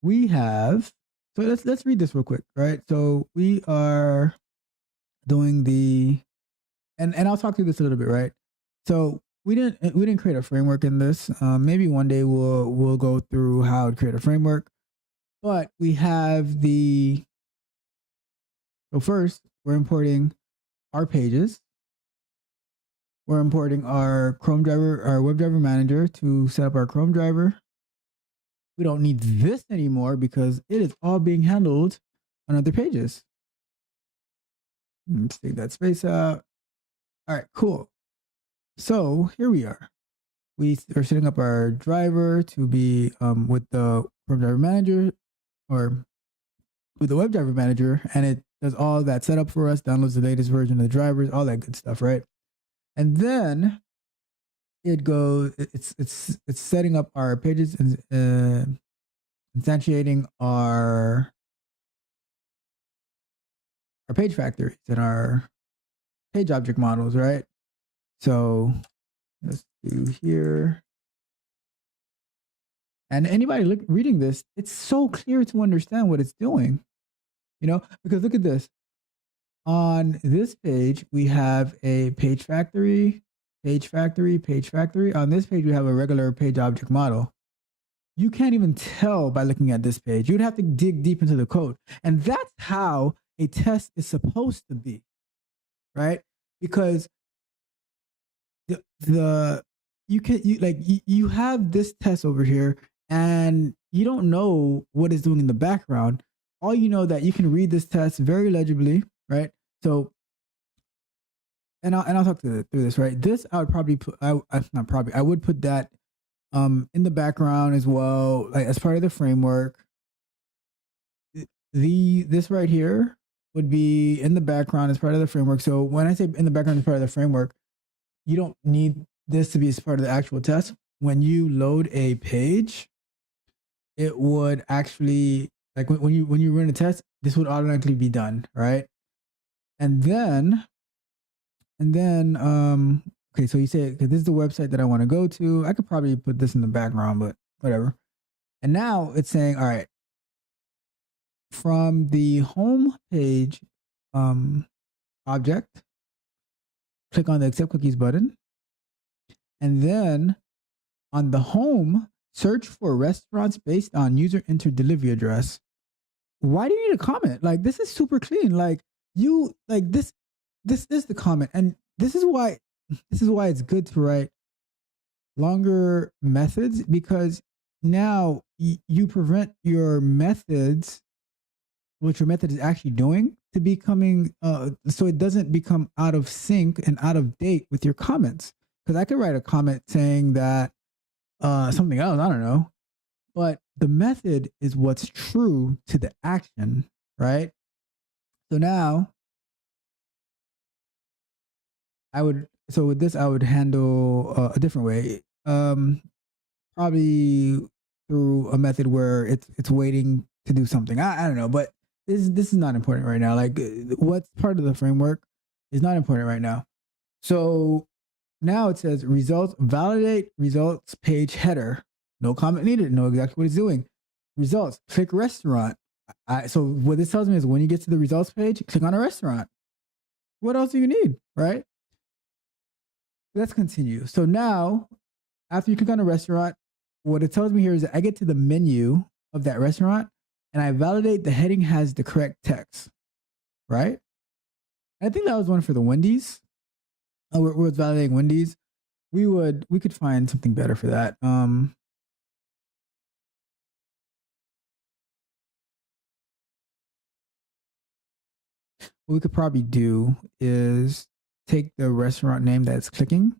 We have, so let's read this real quick, right? So we are doing and I'll talk through this a little bit, right? So we didn't create a framework in this. Maybe one day we'll go through how to create a framework. But we have so first we're importing our pages. We're importing our Chrome driver, our WebDriver manager to set up our Chrome driver. We don't need this anymore because it is all being handled on other pages. Let's take that space out. All right, cool. So here we are. We are setting up our driver to be with the Chrome driver manager or with the WebDriver manager, and it does all that setup for us, downloads the latest version of the drivers, all that good stuff, right? And then it goes, it's setting up our pages and instantiating our page factories and our page object models, right? So let's do here. And anybody reading this, it's so clear to understand what it's doing, because look at this. On this page, we have a page factory, page factory, page factory. On this page, we have a regular page object model. You can't even tell by looking at this page. You'd have to dig deep into the code. And that's how a test is supposed to be, right? Because you have this test over here and you don't know what it's doing in the background. All you know that you can read this test very legibly, right? So, and I'll talk through this, right? This I would probably put, I would put that in the background as well, like as part of the framework. This right here would be in the background as part of the framework. So when I say in the background as part of the framework, you don't need this to be as part of the actual test. When you load a page, it would actually, like when you run a test, this would automatically be done, right? And then, okay, so you say, okay, this is the website that I want to go to. I could probably put this in the background, but whatever. And now it's saying, all right, from the home page object, click on the accept cookies button. And then on the home, search for restaurants based on user entered delivery address. Why do you need a comment? Like, this is super clean. Like, you like this is the comment, and this is why it's good to write longer methods, because now you prevent your methods, what your method is actually doing, to becoming so it doesn't become out of sync and out of date with your comments. Because I could write a comment saying that something else, I don't know, but the method is what's true to the action, right? So now with this I would handle a different way. Probably through a method where it's waiting to do something. I don't know, but this is not important right now. Like what's part of the framework is not important right now. So now it says results, validate results page header. No comment needed. Know exactly what it's doing. Results, click restaurant. So what this tells me is when you get to the results page, click on a restaurant. What else do you need, right? Let's continue. So now, after you click on a restaurant, what it tells me here is that I get to the menu of that restaurant and I validate the heading has the correct text, right? I think that was one for the Wendy's. We're validating Wendy's. We could find something better for that. What we could probably do is take the restaurant name that's clicking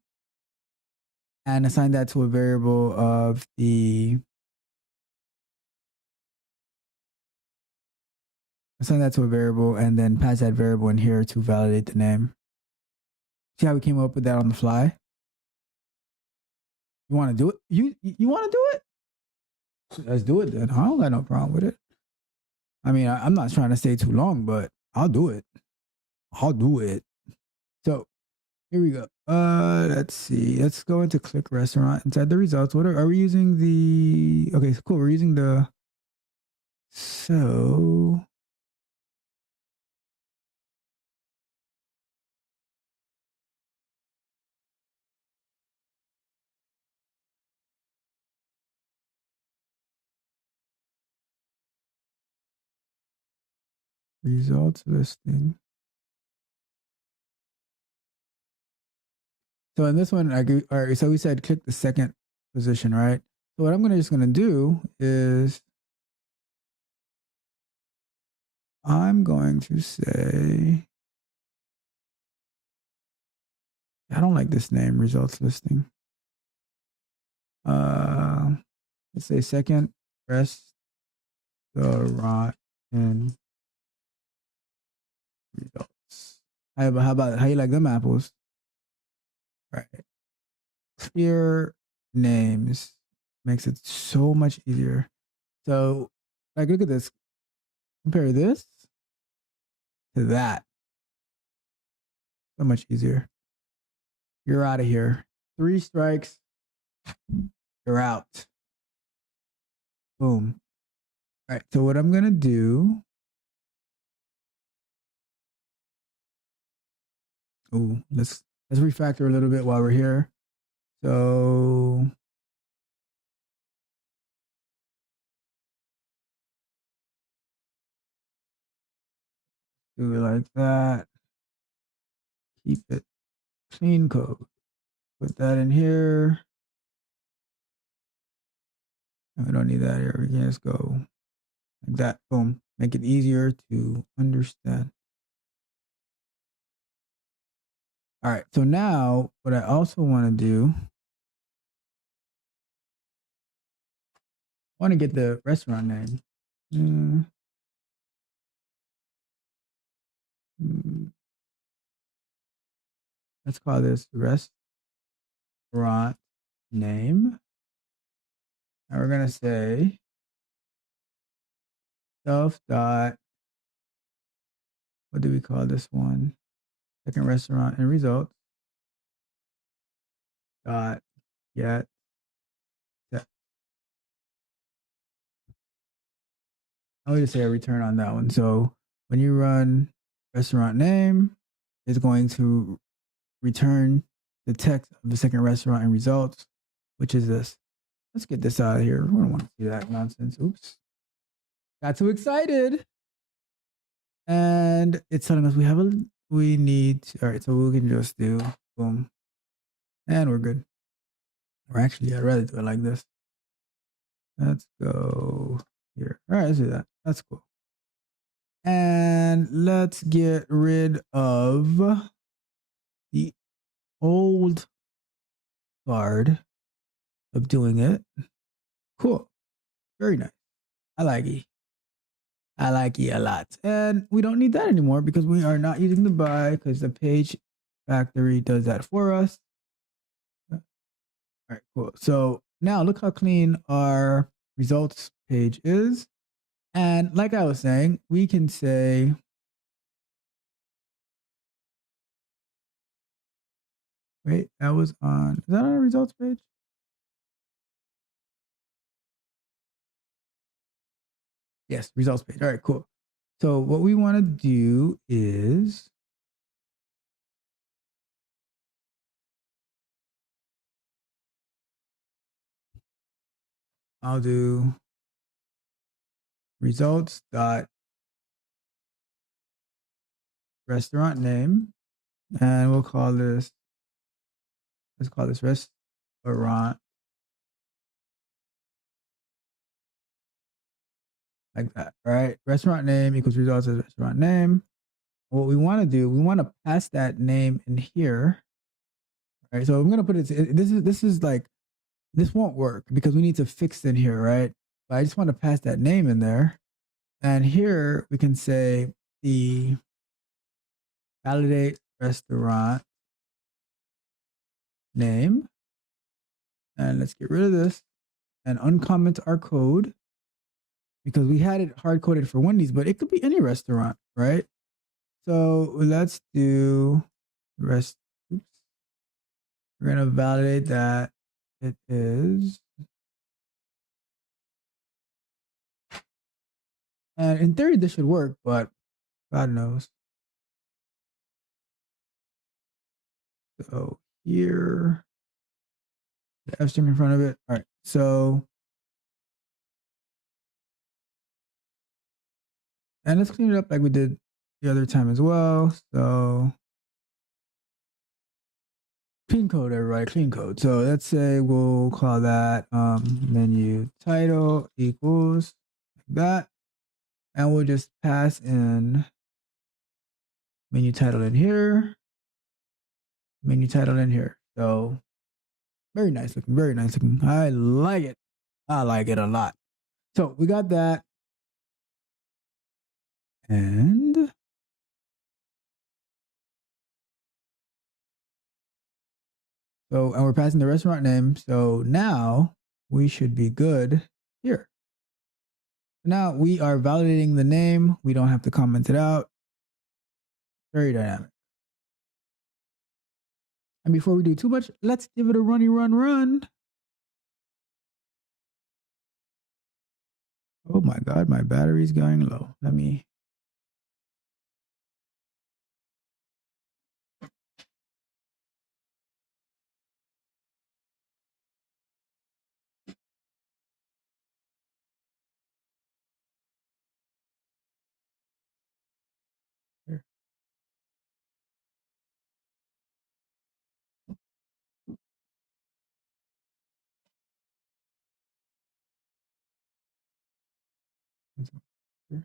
and assign that to a variable of the and then pass that variable in here to validate the name. See how we came up with that on the fly? You want to do it? You want to do it? Let's do it then. I don't got no problem with it. I mean, I'm not trying to stay too long, but I'll do it. So here we go. Let's see. Let's go into click restaurant inside the results. What are we using the? Okay, cool. We're using the. So results listing. So in this one, all right. So we said click the second position, right? So what I'm just gonna do is I'm going to say I don't like this name, results listing. Let's say second restaurant and results. How about how you like them apples? Right. Clear names makes it so much easier. So, like, look at this. Compare this to that. So much easier. You're out of here. 3 strikes. You're out. Boom. All right. So what I'm gonna do. Oh, let's refactor a little bit while we're here. So do it like that. Keep it clean code. Put that in here. We don't need that here. We can just go like that. Boom. Make it easier to understand. All right. So now what I also want to do, I want to get the restaurant name. Let's call this restaurant name. And we're going to say self dot, what do we call this one? Second restaurant and results dot get set. I would just say a return on that one. So when you run restaurant name, it's going to return the text of the second restaurant and results, which is this. Let's get this out of here. We don't want to see that nonsense. Oops. Got too excited. And it's telling us we need to, all right, so we can just do boom, and we're good. Or actually, I'd rather do it like this. Let's go here. All right, let's do that. That's cool. And let's get rid of the old guard of doing it. Cool. Very nice. I like it. I like it a lot. And we don't need that anymore because we are not using the by because the page factory does that for us. All right, cool. So now look how clean our results page is. And like I was saying, we can say, wait, that was on, is that on our results page? Yes, results page. All right, cool. So what we want to do is I'll do results dot restaurant name, and we'll call this, let's call this restaurant, like that, right? Restaurant name equals results as restaurant name. What we want to do, we want to pass that name in here, right? So I'm gonna put it. This is like, this won't work because we need to fix in here, right? But I just want to pass that name in there, and here we can say the validate restaurant name, and let's get rid of this and uncomment our code because we had it hard coded for Wendy's, but it could be any restaurant, right? So let's do rest. Oops. We're gonna validate that it is, and in theory this should work, but God knows. So here, the F string in front of it. All right. So, and let's clean it up like we did the other time as well. So clean code, everybody, clean code. So let's say we'll call that menu title equals like that. And we'll just pass in menu title in here, menu title in here. So very nice looking, very nice looking. I like it. I like it a lot. So we got that. And so, and we're passing the restaurant name. So now we should be good here. Now we are validating the name. We don't have to comment it out. Very dynamic. And before we do too much, let's give it a run. Oh my God, my battery's going low. Let me. Here. Here.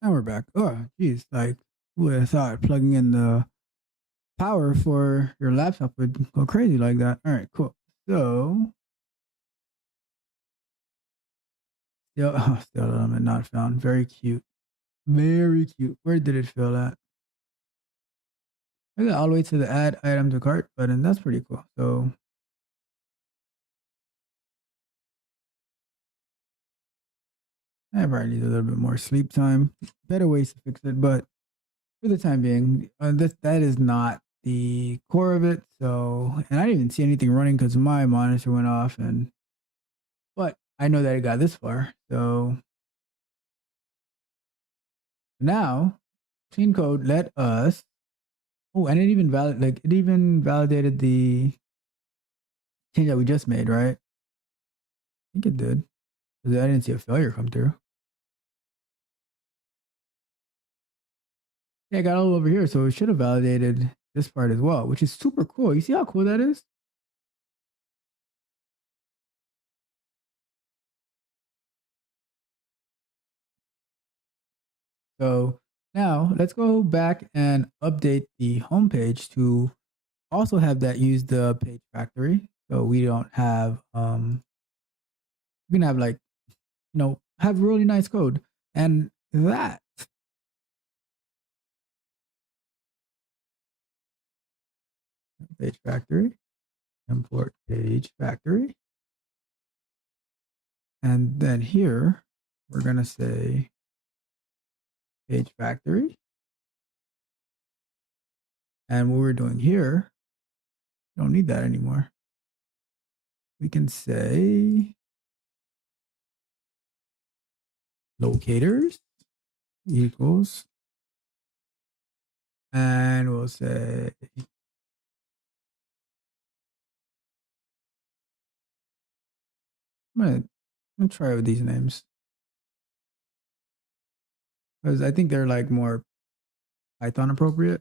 And we're back. Oh, geez. Like, who would have thought plugging in the power for your laptop would go crazy like that? All right, cool. So, still element not found. Very cute. Very cute. Where did it fill at? I got all the way to the add item to cart button. That's pretty cool. So, I probably need a little bit more sleep time. Better ways to fix it, but for the time being, that is not the core of it. So, and I didn't even see anything running because my monitor went off, but I know that it got this far. So now, clean code let us. Oh, and it even validated the change that we just made, right? I think it did because I didn't see a failure come through. Yeah, I got all over here, so it should have validated this part as well, which is super cool. You see how cool that is? So now let's go back and update the homepage to also have that use the page factory. So we don't have we can have like, have really nice code. And that page factory, import page factory. And then here we're gonna say page factory. And what we're doing here, we don't need that anymore. We can say locators equals, and we'll say I'm gonna try with these names because I think they're like more Python appropriate.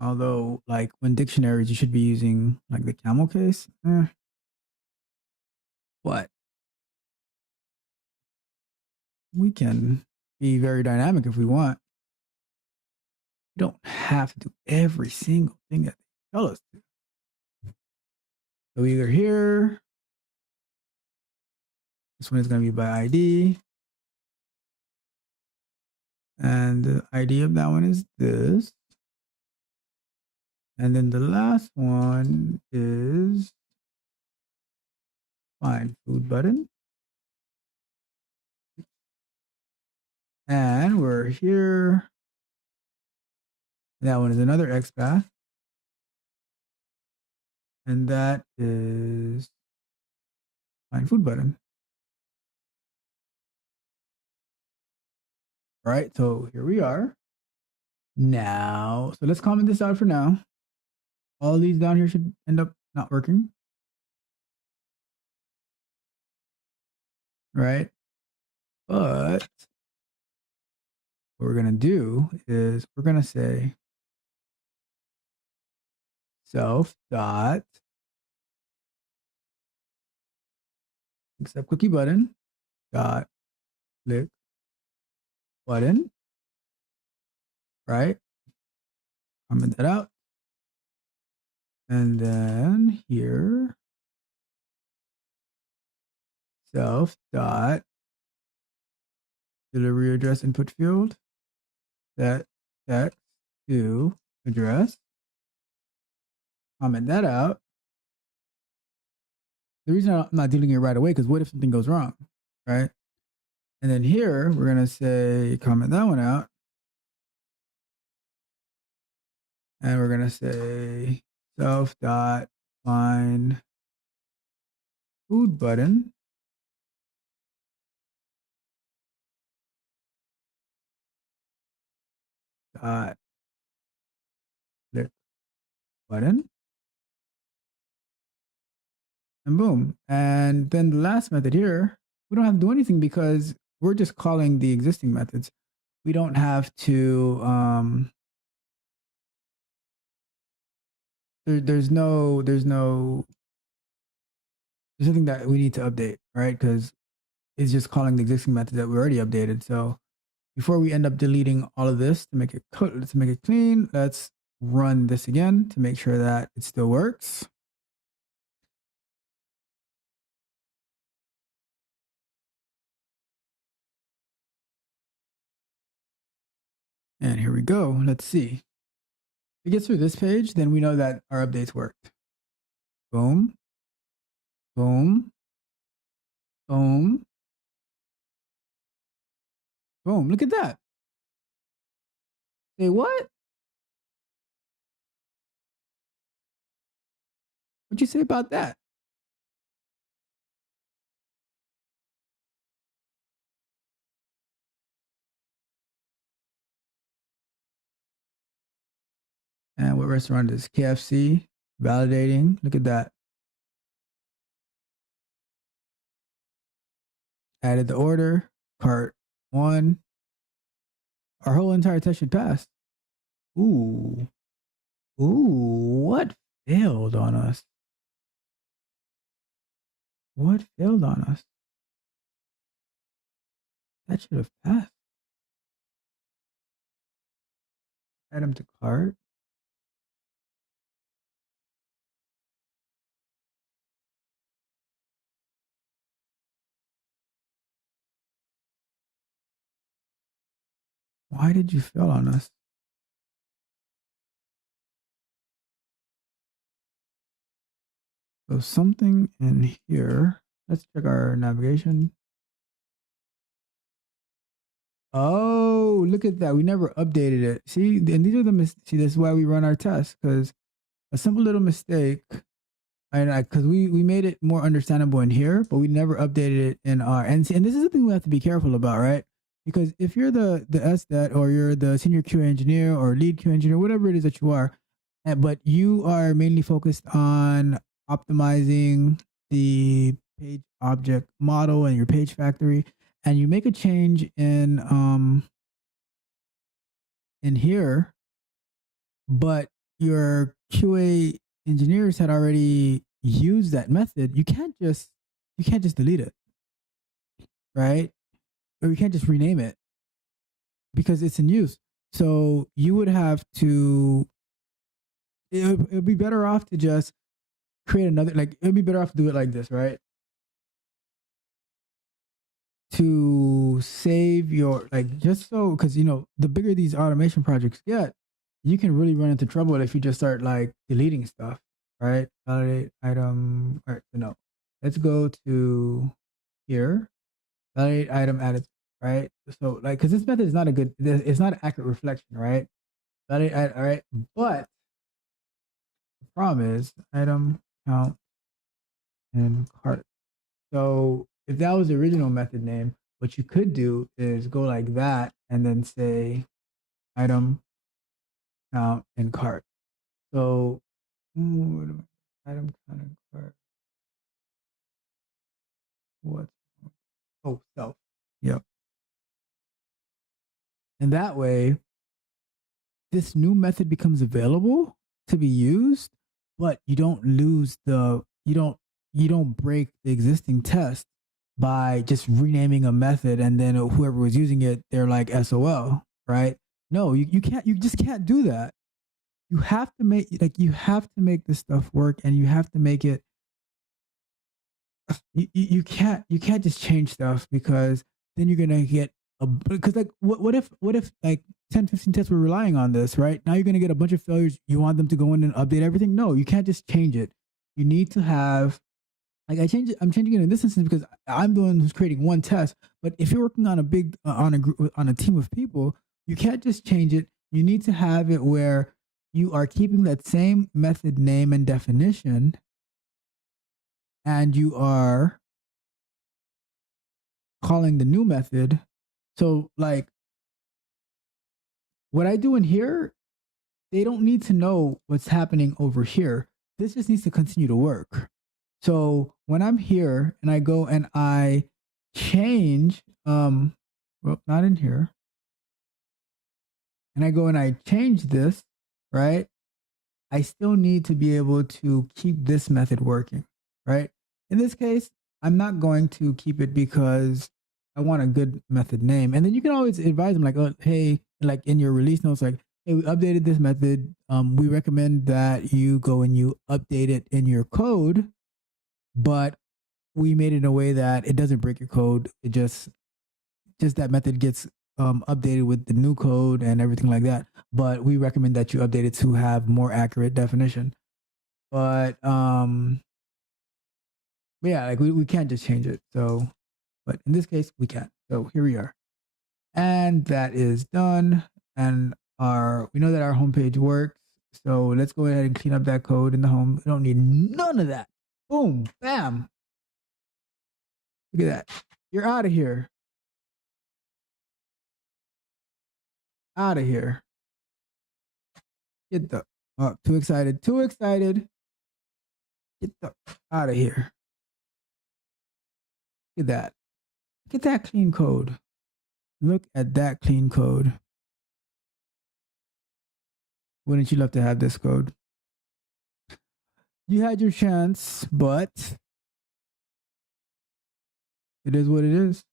Although, like when dictionaries, you should be using like the camel case. But we can be very dynamic if we want. We don't have to do every single thing that they tell us to. So either here, this one is going to be by ID. And the ID of that one is this. And then the last one is find food button. And we're here. That one is another XPath. And that is find food button. All right, so here we are. Now, so let's comment this out for now. All these down here should end up not working. Right? But what we're going to do is we're going to say self dot accept cookie button dot click button, right? Comment that out. And then here, self dot delivery address input field, set text to address. Comment that out. The reason I'm not doing it right away, because what if something goes wrong, right? And then here, we're going to say, comment that one out. And we're going to say self dot find food button dot click button. And boom. And then the last method here, we don't have to do anything because we're just calling the existing methods. We don't have to there's nothing that we need to update, right? Because is just calling the existing method that we already updated. So before we end up deleting all of this to make it clean, let's run this again to make sure that it still works. And here we go. Let's see. If we get through this page, then we know that our updates worked. Boom, boom, boom, boom. Look at that. Say what? What'd you say about that? And what restaurant is KFC? Validating. Look at that. Added the order. Cart 1. Our whole entire test should pass. Ooh. Ooh. What failed on us? What failed on us? That should have passed. Item to cart. Why did you fail on us? So something in here. Let's check our navigation. Oh, look at that. We never updated it. See, and these are the see, this is why we run our tests, because a simple little mistake, because we made it more understandable in here, but we never updated it in our, and this is the thing we have to be careful about, right? Because if you're the SDET, or you're the senior QA engineer or lead QA engineer, whatever it is that you are, but you are mainly focused on optimizing the page object model and your page factory, and you make a change in here, but your QA engineers had already used that method, you can't just delete it, right? Or you can't just rename it because it's in use. So you would have to, it would be better off to just create another, like, it would be better off to do it like this, right? To save your, like, just so, because, you know, the bigger these automation projects get, you can really run into trouble if you just start like deleting stuff, right? Validate item. All right, so no. Let's go to here. Validate item added, right? So like, because this method is not a good, it's not an accurate reflection, right? Validate item, all right. But the problem is item count and cart. So if that was the original method name, what you could do is go like that and then say item count and cart. So item count and cart. What? Oh, self. Yep. And that way, this new method becomes available to be used, but you don't lose the, you don't break the existing test by just renaming a method and then whoever was using it, they're like SOL, right? No, you can't, you just can't do that. You have to make, like, you have to make this stuff work, and you have to make it, you can't just change stuff, because then you're gonna get a, because like what if like 10-15 tests were relying on this, right? Now you're gonna get a bunch of failures. You want them to go in and update everything? No, you can't just change it. You need to have, like, I'm changing it in this instance because I'm the one who's creating one test. But if you're working on a big on a group, on a team of people, you can't just change it. You need to have it where you are keeping that same method name and definition, and you are calling the new method. So like what I do in here, they don't need to know what's happening over here. This just needs to continue to work. So when I'm here and I go and I change, well, not in here, and I go and I change this, right? I still need to be able to keep this method working, right? In this case, I'm not going to keep it because I want a good method name. And then you can always advise them like, oh, hey, like in your release notes, like, hey, we updated this method. We recommend that you go and you update it in your code, but we made it in a way that it doesn't break your code. It just that method gets updated with the new code and everything like that. But we recommend that you update it to have more accurate definition. But yeah, like we can't just change it. So, but in this case, we can. So here we are. And that is done. And we know that our homepage works. So let's go ahead and clean up that code in the home. We don't need none of that. Boom, bam. Look at that. You're out of here. Out of here. Get the too excited. Too excited. Get the out of here. Look at that. Look at that clean code. Look at that clean code. Wouldn't you love to have this code? You had your chance, but it is what it is.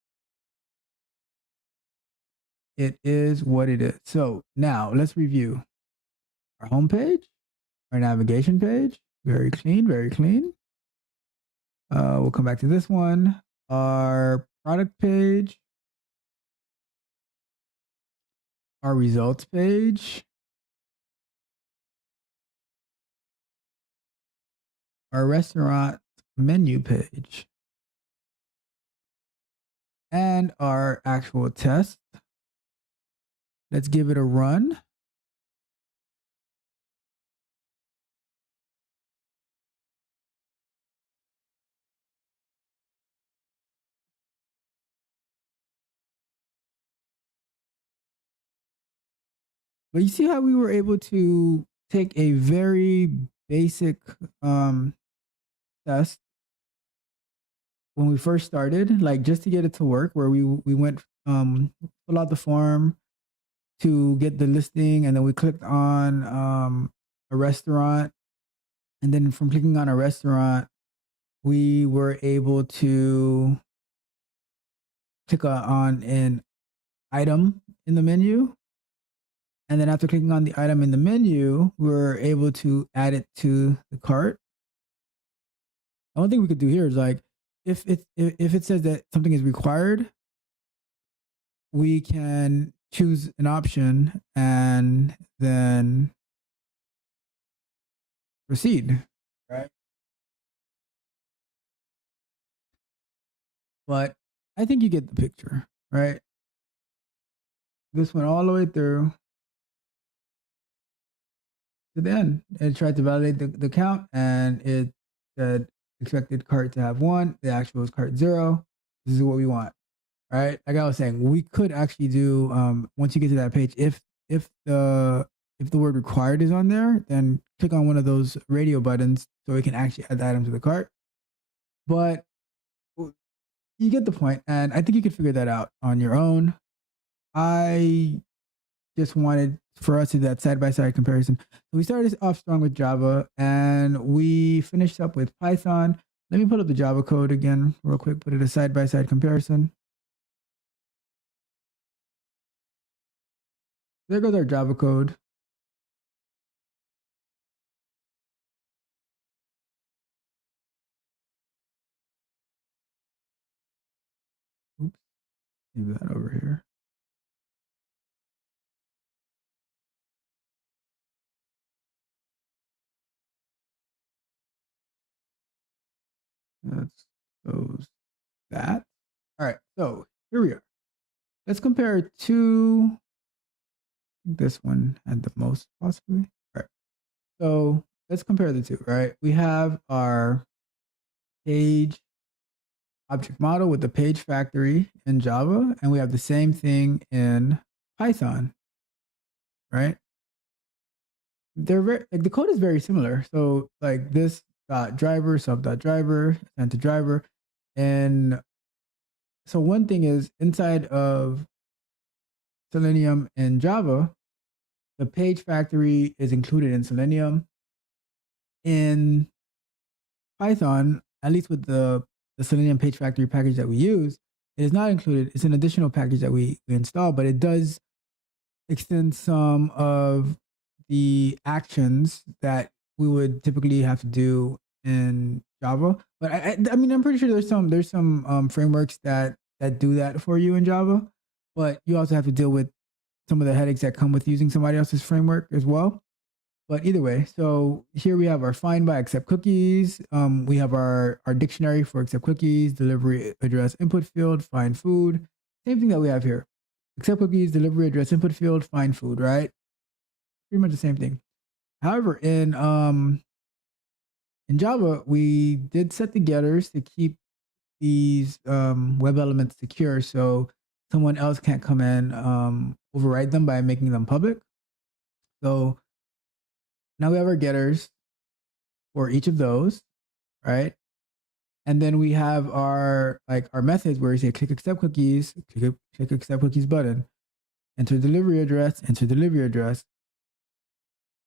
It is what it is. So now let's review our homepage, our navigation page. Very clean, very clean. We'll come back to this one. Our product page, our results page, our restaurant menu page, and our actual test. Let's give it a run. But you see how we were able to take a very basic test when we first started, like just to get it to work, where we went fill out the form to get the listing, and then we clicked on a restaurant, and then from clicking on a restaurant, we were able to click on an item in the menu. And then after clicking on the item in the menu, we're able to add it to the cart. The only thing we could do here is like, if it says that something is required, we can choose an option and then proceed, right? But I think you get the picture, right? This went all the way through to the end. It tried to validate the count, and it said expected cart to have 1. The actual is cart 0. This is what we want, right? Like I was saying, we could actually do once you get to that page, if the word required is on there, then click on one of those radio buttons so it can actually add the item to the cart. But you get the point, and I think you could figure that out on your own. I just wanted for us to do that side-by-side comparison. So we started off strong with Java, and we finished up with Python. Let me put up the Java code again real quick, put it a side-by-side comparison. There goes our Java code. Oops, leave that over here. Let's close that. All right, so here we are. Let's compare to this one at the most, possibly. All right, so let's compare the two, right? We have our page object model with the page factory in Java, and we have the same thing in Python, right? They're very, like, the code is very similar. So like this driver, sub.driver, send to driver. And so one thing is inside of Selenium and Java, the page factory is included in Selenium. In Python, at least with the the Selenium Page Factory package that we use, it is not included. It's an additional package that we install, but it does extend some of the actions that we would typically have to do in Java. But I mean, I'm pretty sure there's some frameworks that do that for you in Java, but you also have to deal with some of the headaches that come with using somebody else's framework as well. But either way, so here we have our find by accept cookies. We have our dictionary for accept cookies, delivery address input field, find food. Same thing that we have here. Accept cookies, delivery address input field, find food, right? Pretty much the same thing. However, in Java, we did set the getters to keep these web elements secure, so someone else can't come in override them by making them public. So now we have our getters for each of those, right? And then we have our methods where we say click accept cookies, click accept cookies button, enter delivery address,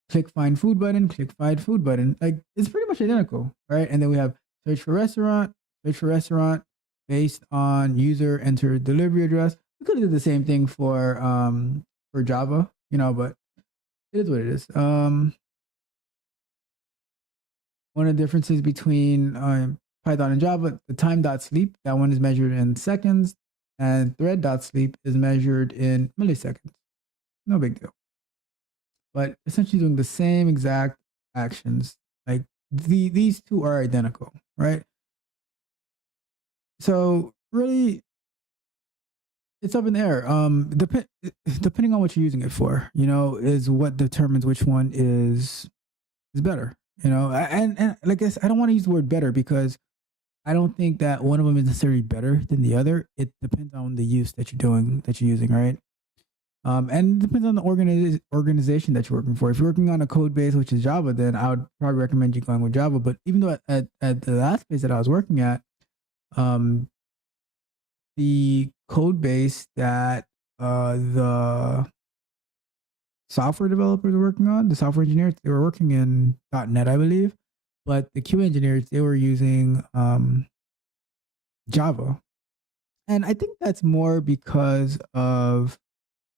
click find food button, click find food button. Like it's pretty much identical, right? And then we have search for restaurant based on user enter delivery address. We could have did the same thing for Java, but it is what it is. One of the differences between Python and Java, the time.sleep, that one is measured in seconds, and thread.sleep is measured in milliseconds. No big deal. But essentially doing the same exact actions. Like these two are identical, right? So really, it's up in the air. Depending on what you're using it for, is what determines which one is better. And like I don't want to use the word better because I don't think that one of them is necessarily better than the other. It depends on the use that you're using, right? And it depends on the organization that you're working for. If you're working on a code base, which is Java, then I would probably recommend you going with Java. But even though at the last base that I was working at, the code base that the software developers were working on, the software engineers, they were working in .NET, I believe. But the QA engineers, they were using Java. And I think that's more because of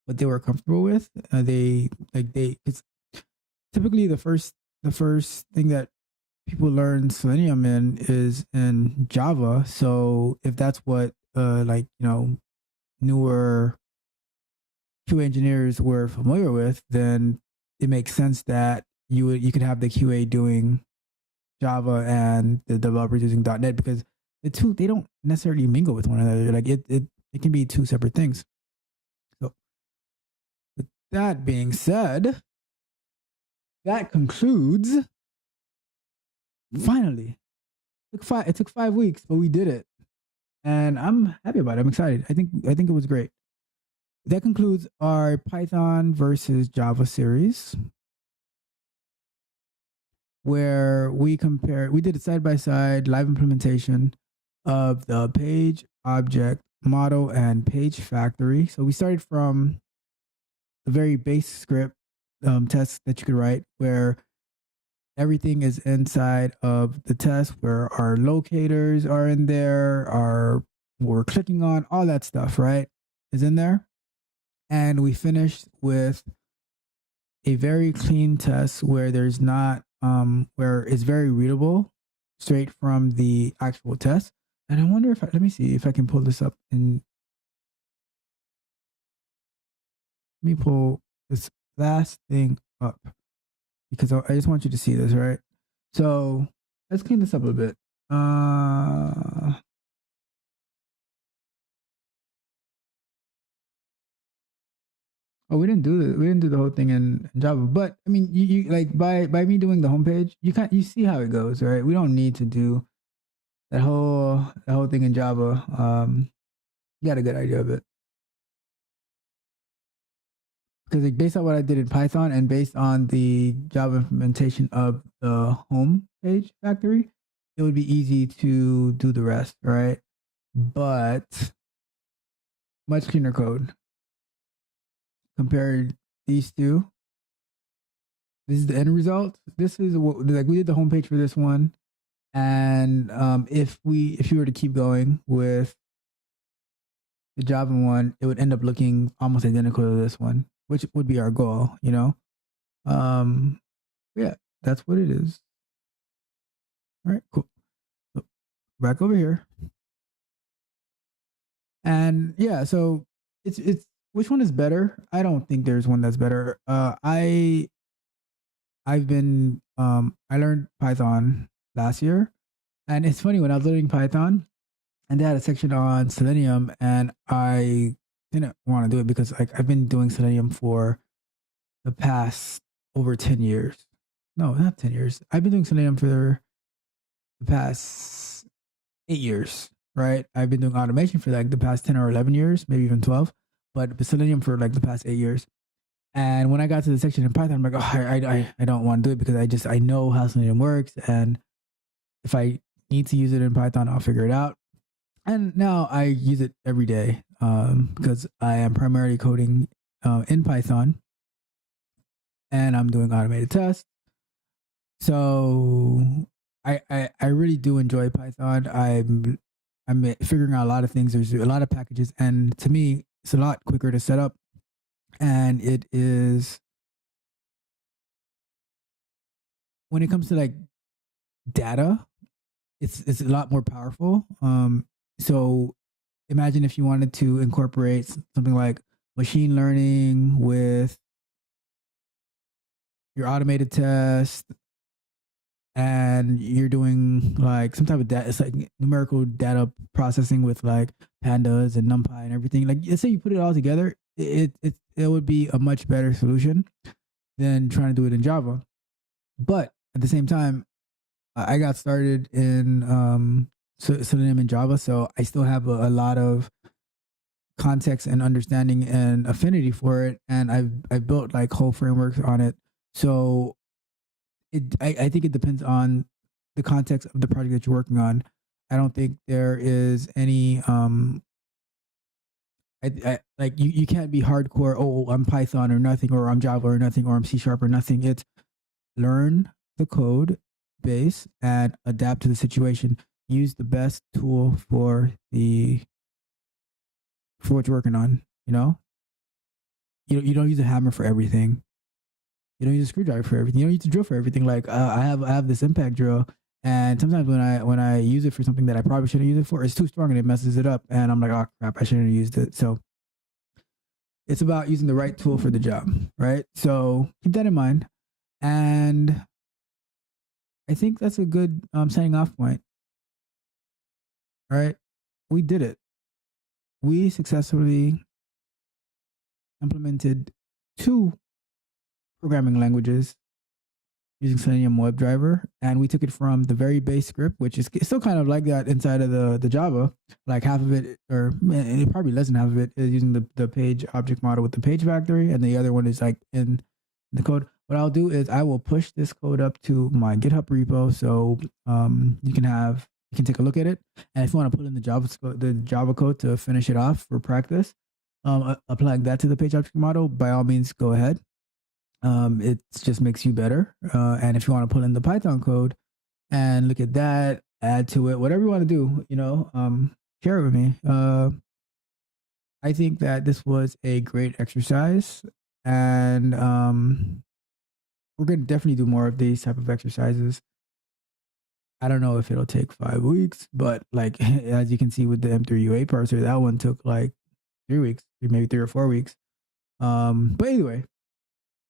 what they were comfortable with. It's typically the first thing that people learn Selenium in is in Java. So if that's what newer QA engineers were familiar with, then it makes sense that you could have the QA doing Java and the developers using .NET because the two, they don't necessarily mingle with one another. Like it can be two separate things. So with that being said, that concludes. Finally, it took 5 weeks, but we did it, and I'm happy about it. I'm excited. I think it was great. That concludes our Python versus Java series, where we did a side-by-side live implementation of the page, object, model, and page factory. So we started from the very base script test that you could write, where everything is inside of the test, where our locators are in there, we're clicking on, all that stuff, right, is in there. And we finished with a very clean test where there's not, where it's very readable straight from the actual test. And I wonder let me see if I can pull this up let me pull this last thing up because I just want you to see this, right? So let's clean this up a bit. Oh, we didn't do the whole thing in Java, but I mean, you like by me doing the homepage, you see how it goes, right? We don't need to do that whole thing in Java. You got a good idea of it because like, based on what I did in Python and based on the Java implementation of the home page factory, it would be easy to do the rest, right? But much cleaner code. Compared these two, this is the end result. This is what we did the homepage for this one. And if you were to keep going with the Java one, it would end up looking almost identical to this one, which would be our goal, you know? Um, yeah, that's what it is. All right, cool. So back over here. And yeah, so it's which one is better? I don't think there's one that's better. I've been I learned Python last year, and it's funny when I was learning Python and they had a section on Selenium, and I didn't want to do it because like I've been doing Selenium for the past over 10 years. No, not 10 years. I've been doing Selenium for the past 8 years, right? I've been doing automation for like the past 10 or 11 years, maybe even 12, but Selenium for like the past 8 years. And when I got to the section in Python, I'm like, oh, I don't want to do it because I know how Selenium works, and if I need to use it in Python, I'll figure it out. And now I use it every day because I am primarily coding in Python, and I'm doing automated tests. So I really do enjoy Python. I'm figuring out a lot of things. There's a lot of packages, and to me, it's a lot quicker to set up, and it is when it comes to like data, it's a lot more powerful. So imagine if you wanted to incorporate something like machine learning with your automated test, and you're doing like some type of data, it's like numerical data processing with like pandas and numpy and everything. Like, let's say you put it all together, it would be a much better solution than trying to do it in Java. But at the same time, I got started in Selenium and Java, so I still have a lot of context and understanding and affinity for it, and I've built like whole frameworks on it. So I think it depends on the context of the project that you're working on. I don't think there is any I like you can't be hardcore. Oh, I'm Python or nothing, or I'm Java or nothing, or I'm C# or nothing. It's learn the code base and adapt to the situation. Use the best tool for what you're working on. You know, you don't use a hammer for everything. You don't use a screwdriver for everything. You don't use a drill for everything. Like I have this impact drill, and sometimes when I use it for something that I probably shouldn't use it for, it's too strong and it messes it up, and I'm like, oh crap, I shouldn't have used it. So it's about using the right tool for the job, right? So keep that in mind, and I think that's a good signing off point. All right, we did it. We successfully implemented two programming languages using Selenium Webdriver, and we took it from the very base script, which is still kind of like that inside of the Java. Like half of it, or probably less than half of it, is using the page object model with the page factory, and the other one is like in the code. What I'll do is I will push this code up to my GitHub repo, so you can take a look at it, and if you want to put in the Java code to finish it off for practice, applying that to the page object model, by all means, go ahead. It just makes you better. And if you want to put in the Python code and look at that, add to it, whatever you want to do, share it with me. I think that this was a great exercise, and we're going to definitely do more of these type of exercises. I don't know if it'll take 5 weeks, but like as you can see with the M3U8 parser, that one took like 3 weeks, maybe 3 or 4 weeks. But anyway,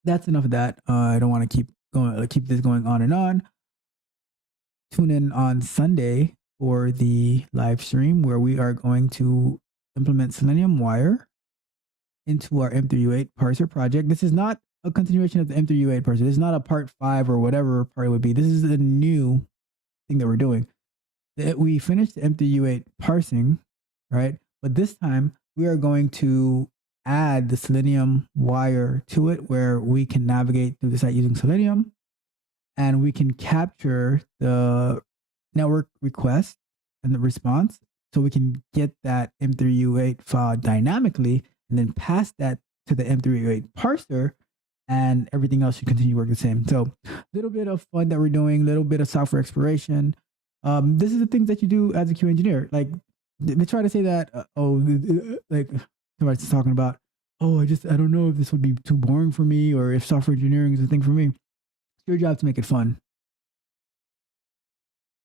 that's enough of that. I don't want to keep this going on and on. Tune in on Sunday for the live stream where we are going to implement Selenium Wire into our M3U8 parser project. This is not a continuation of the M3U8 parser. This is not a part 5 or whatever part it would be. This is a new thing that we're doing. We finished the M3U8 parsing, right? But this time we are going to add the Selenium Wire to it, where we can navigate through the site using Selenium, and we can capture the network request and the response, so we can get that M3U8 file dynamically and then pass that to the M3U8 parser, and everything else should continue to work the same. So a little bit of fun that we're doing, a little bit of software exploration. This is the things that you do as a QA engineer. Like they try to say that, like somebody's talking about, oh, I don't know if this would be too boring for me or if software engineering is a thing for me. It's your job to make it fun.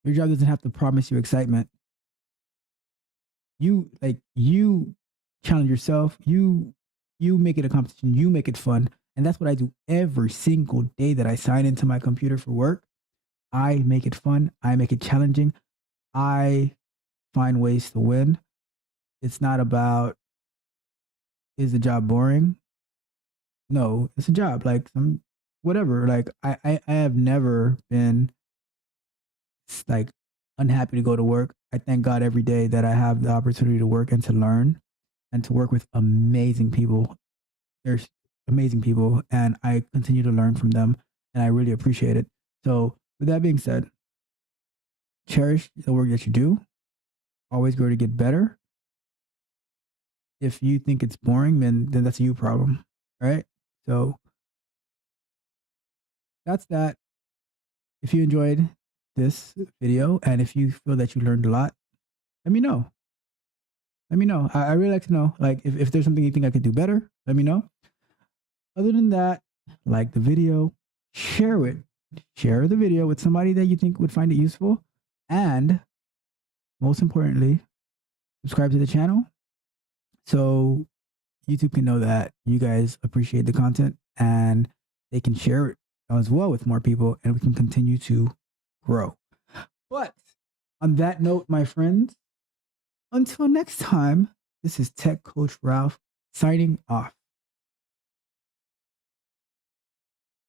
Your job doesn't have to promise you excitement. You challenge yourself. You make it a competition. You make it fun. And that's what I do every single day that I sign into my computer for work. I make it fun. I make it challenging. I find ways to win. It's not about, is the job boring? No, it's a job. Like some whatever. Like I have never been like unhappy to go to work. I thank God every day that I have the opportunity to work and to learn and to work with amazing people. There's amazing people, and I continue to learn from them, and I really appreciate it. So, with that being said, cherish the work that you do. Always go to get better. If you think it's boring, then that's a you problem, right? So that's that. If you enjoyed this video and if you feel that you learned a lot, let me know. Let me know. I really like to know. Like if there's something you think I could do better, let me know. Other than that, like the video, share it. Share the video with somebody that you think would find it useful. And most importantly, subscribe to the channel so YouTube can know that you guys appreciate the content and they can share it as well with more people and we can continue to grow. But on that note, my friends, until next time, this is Tech Coach Ralph signing off.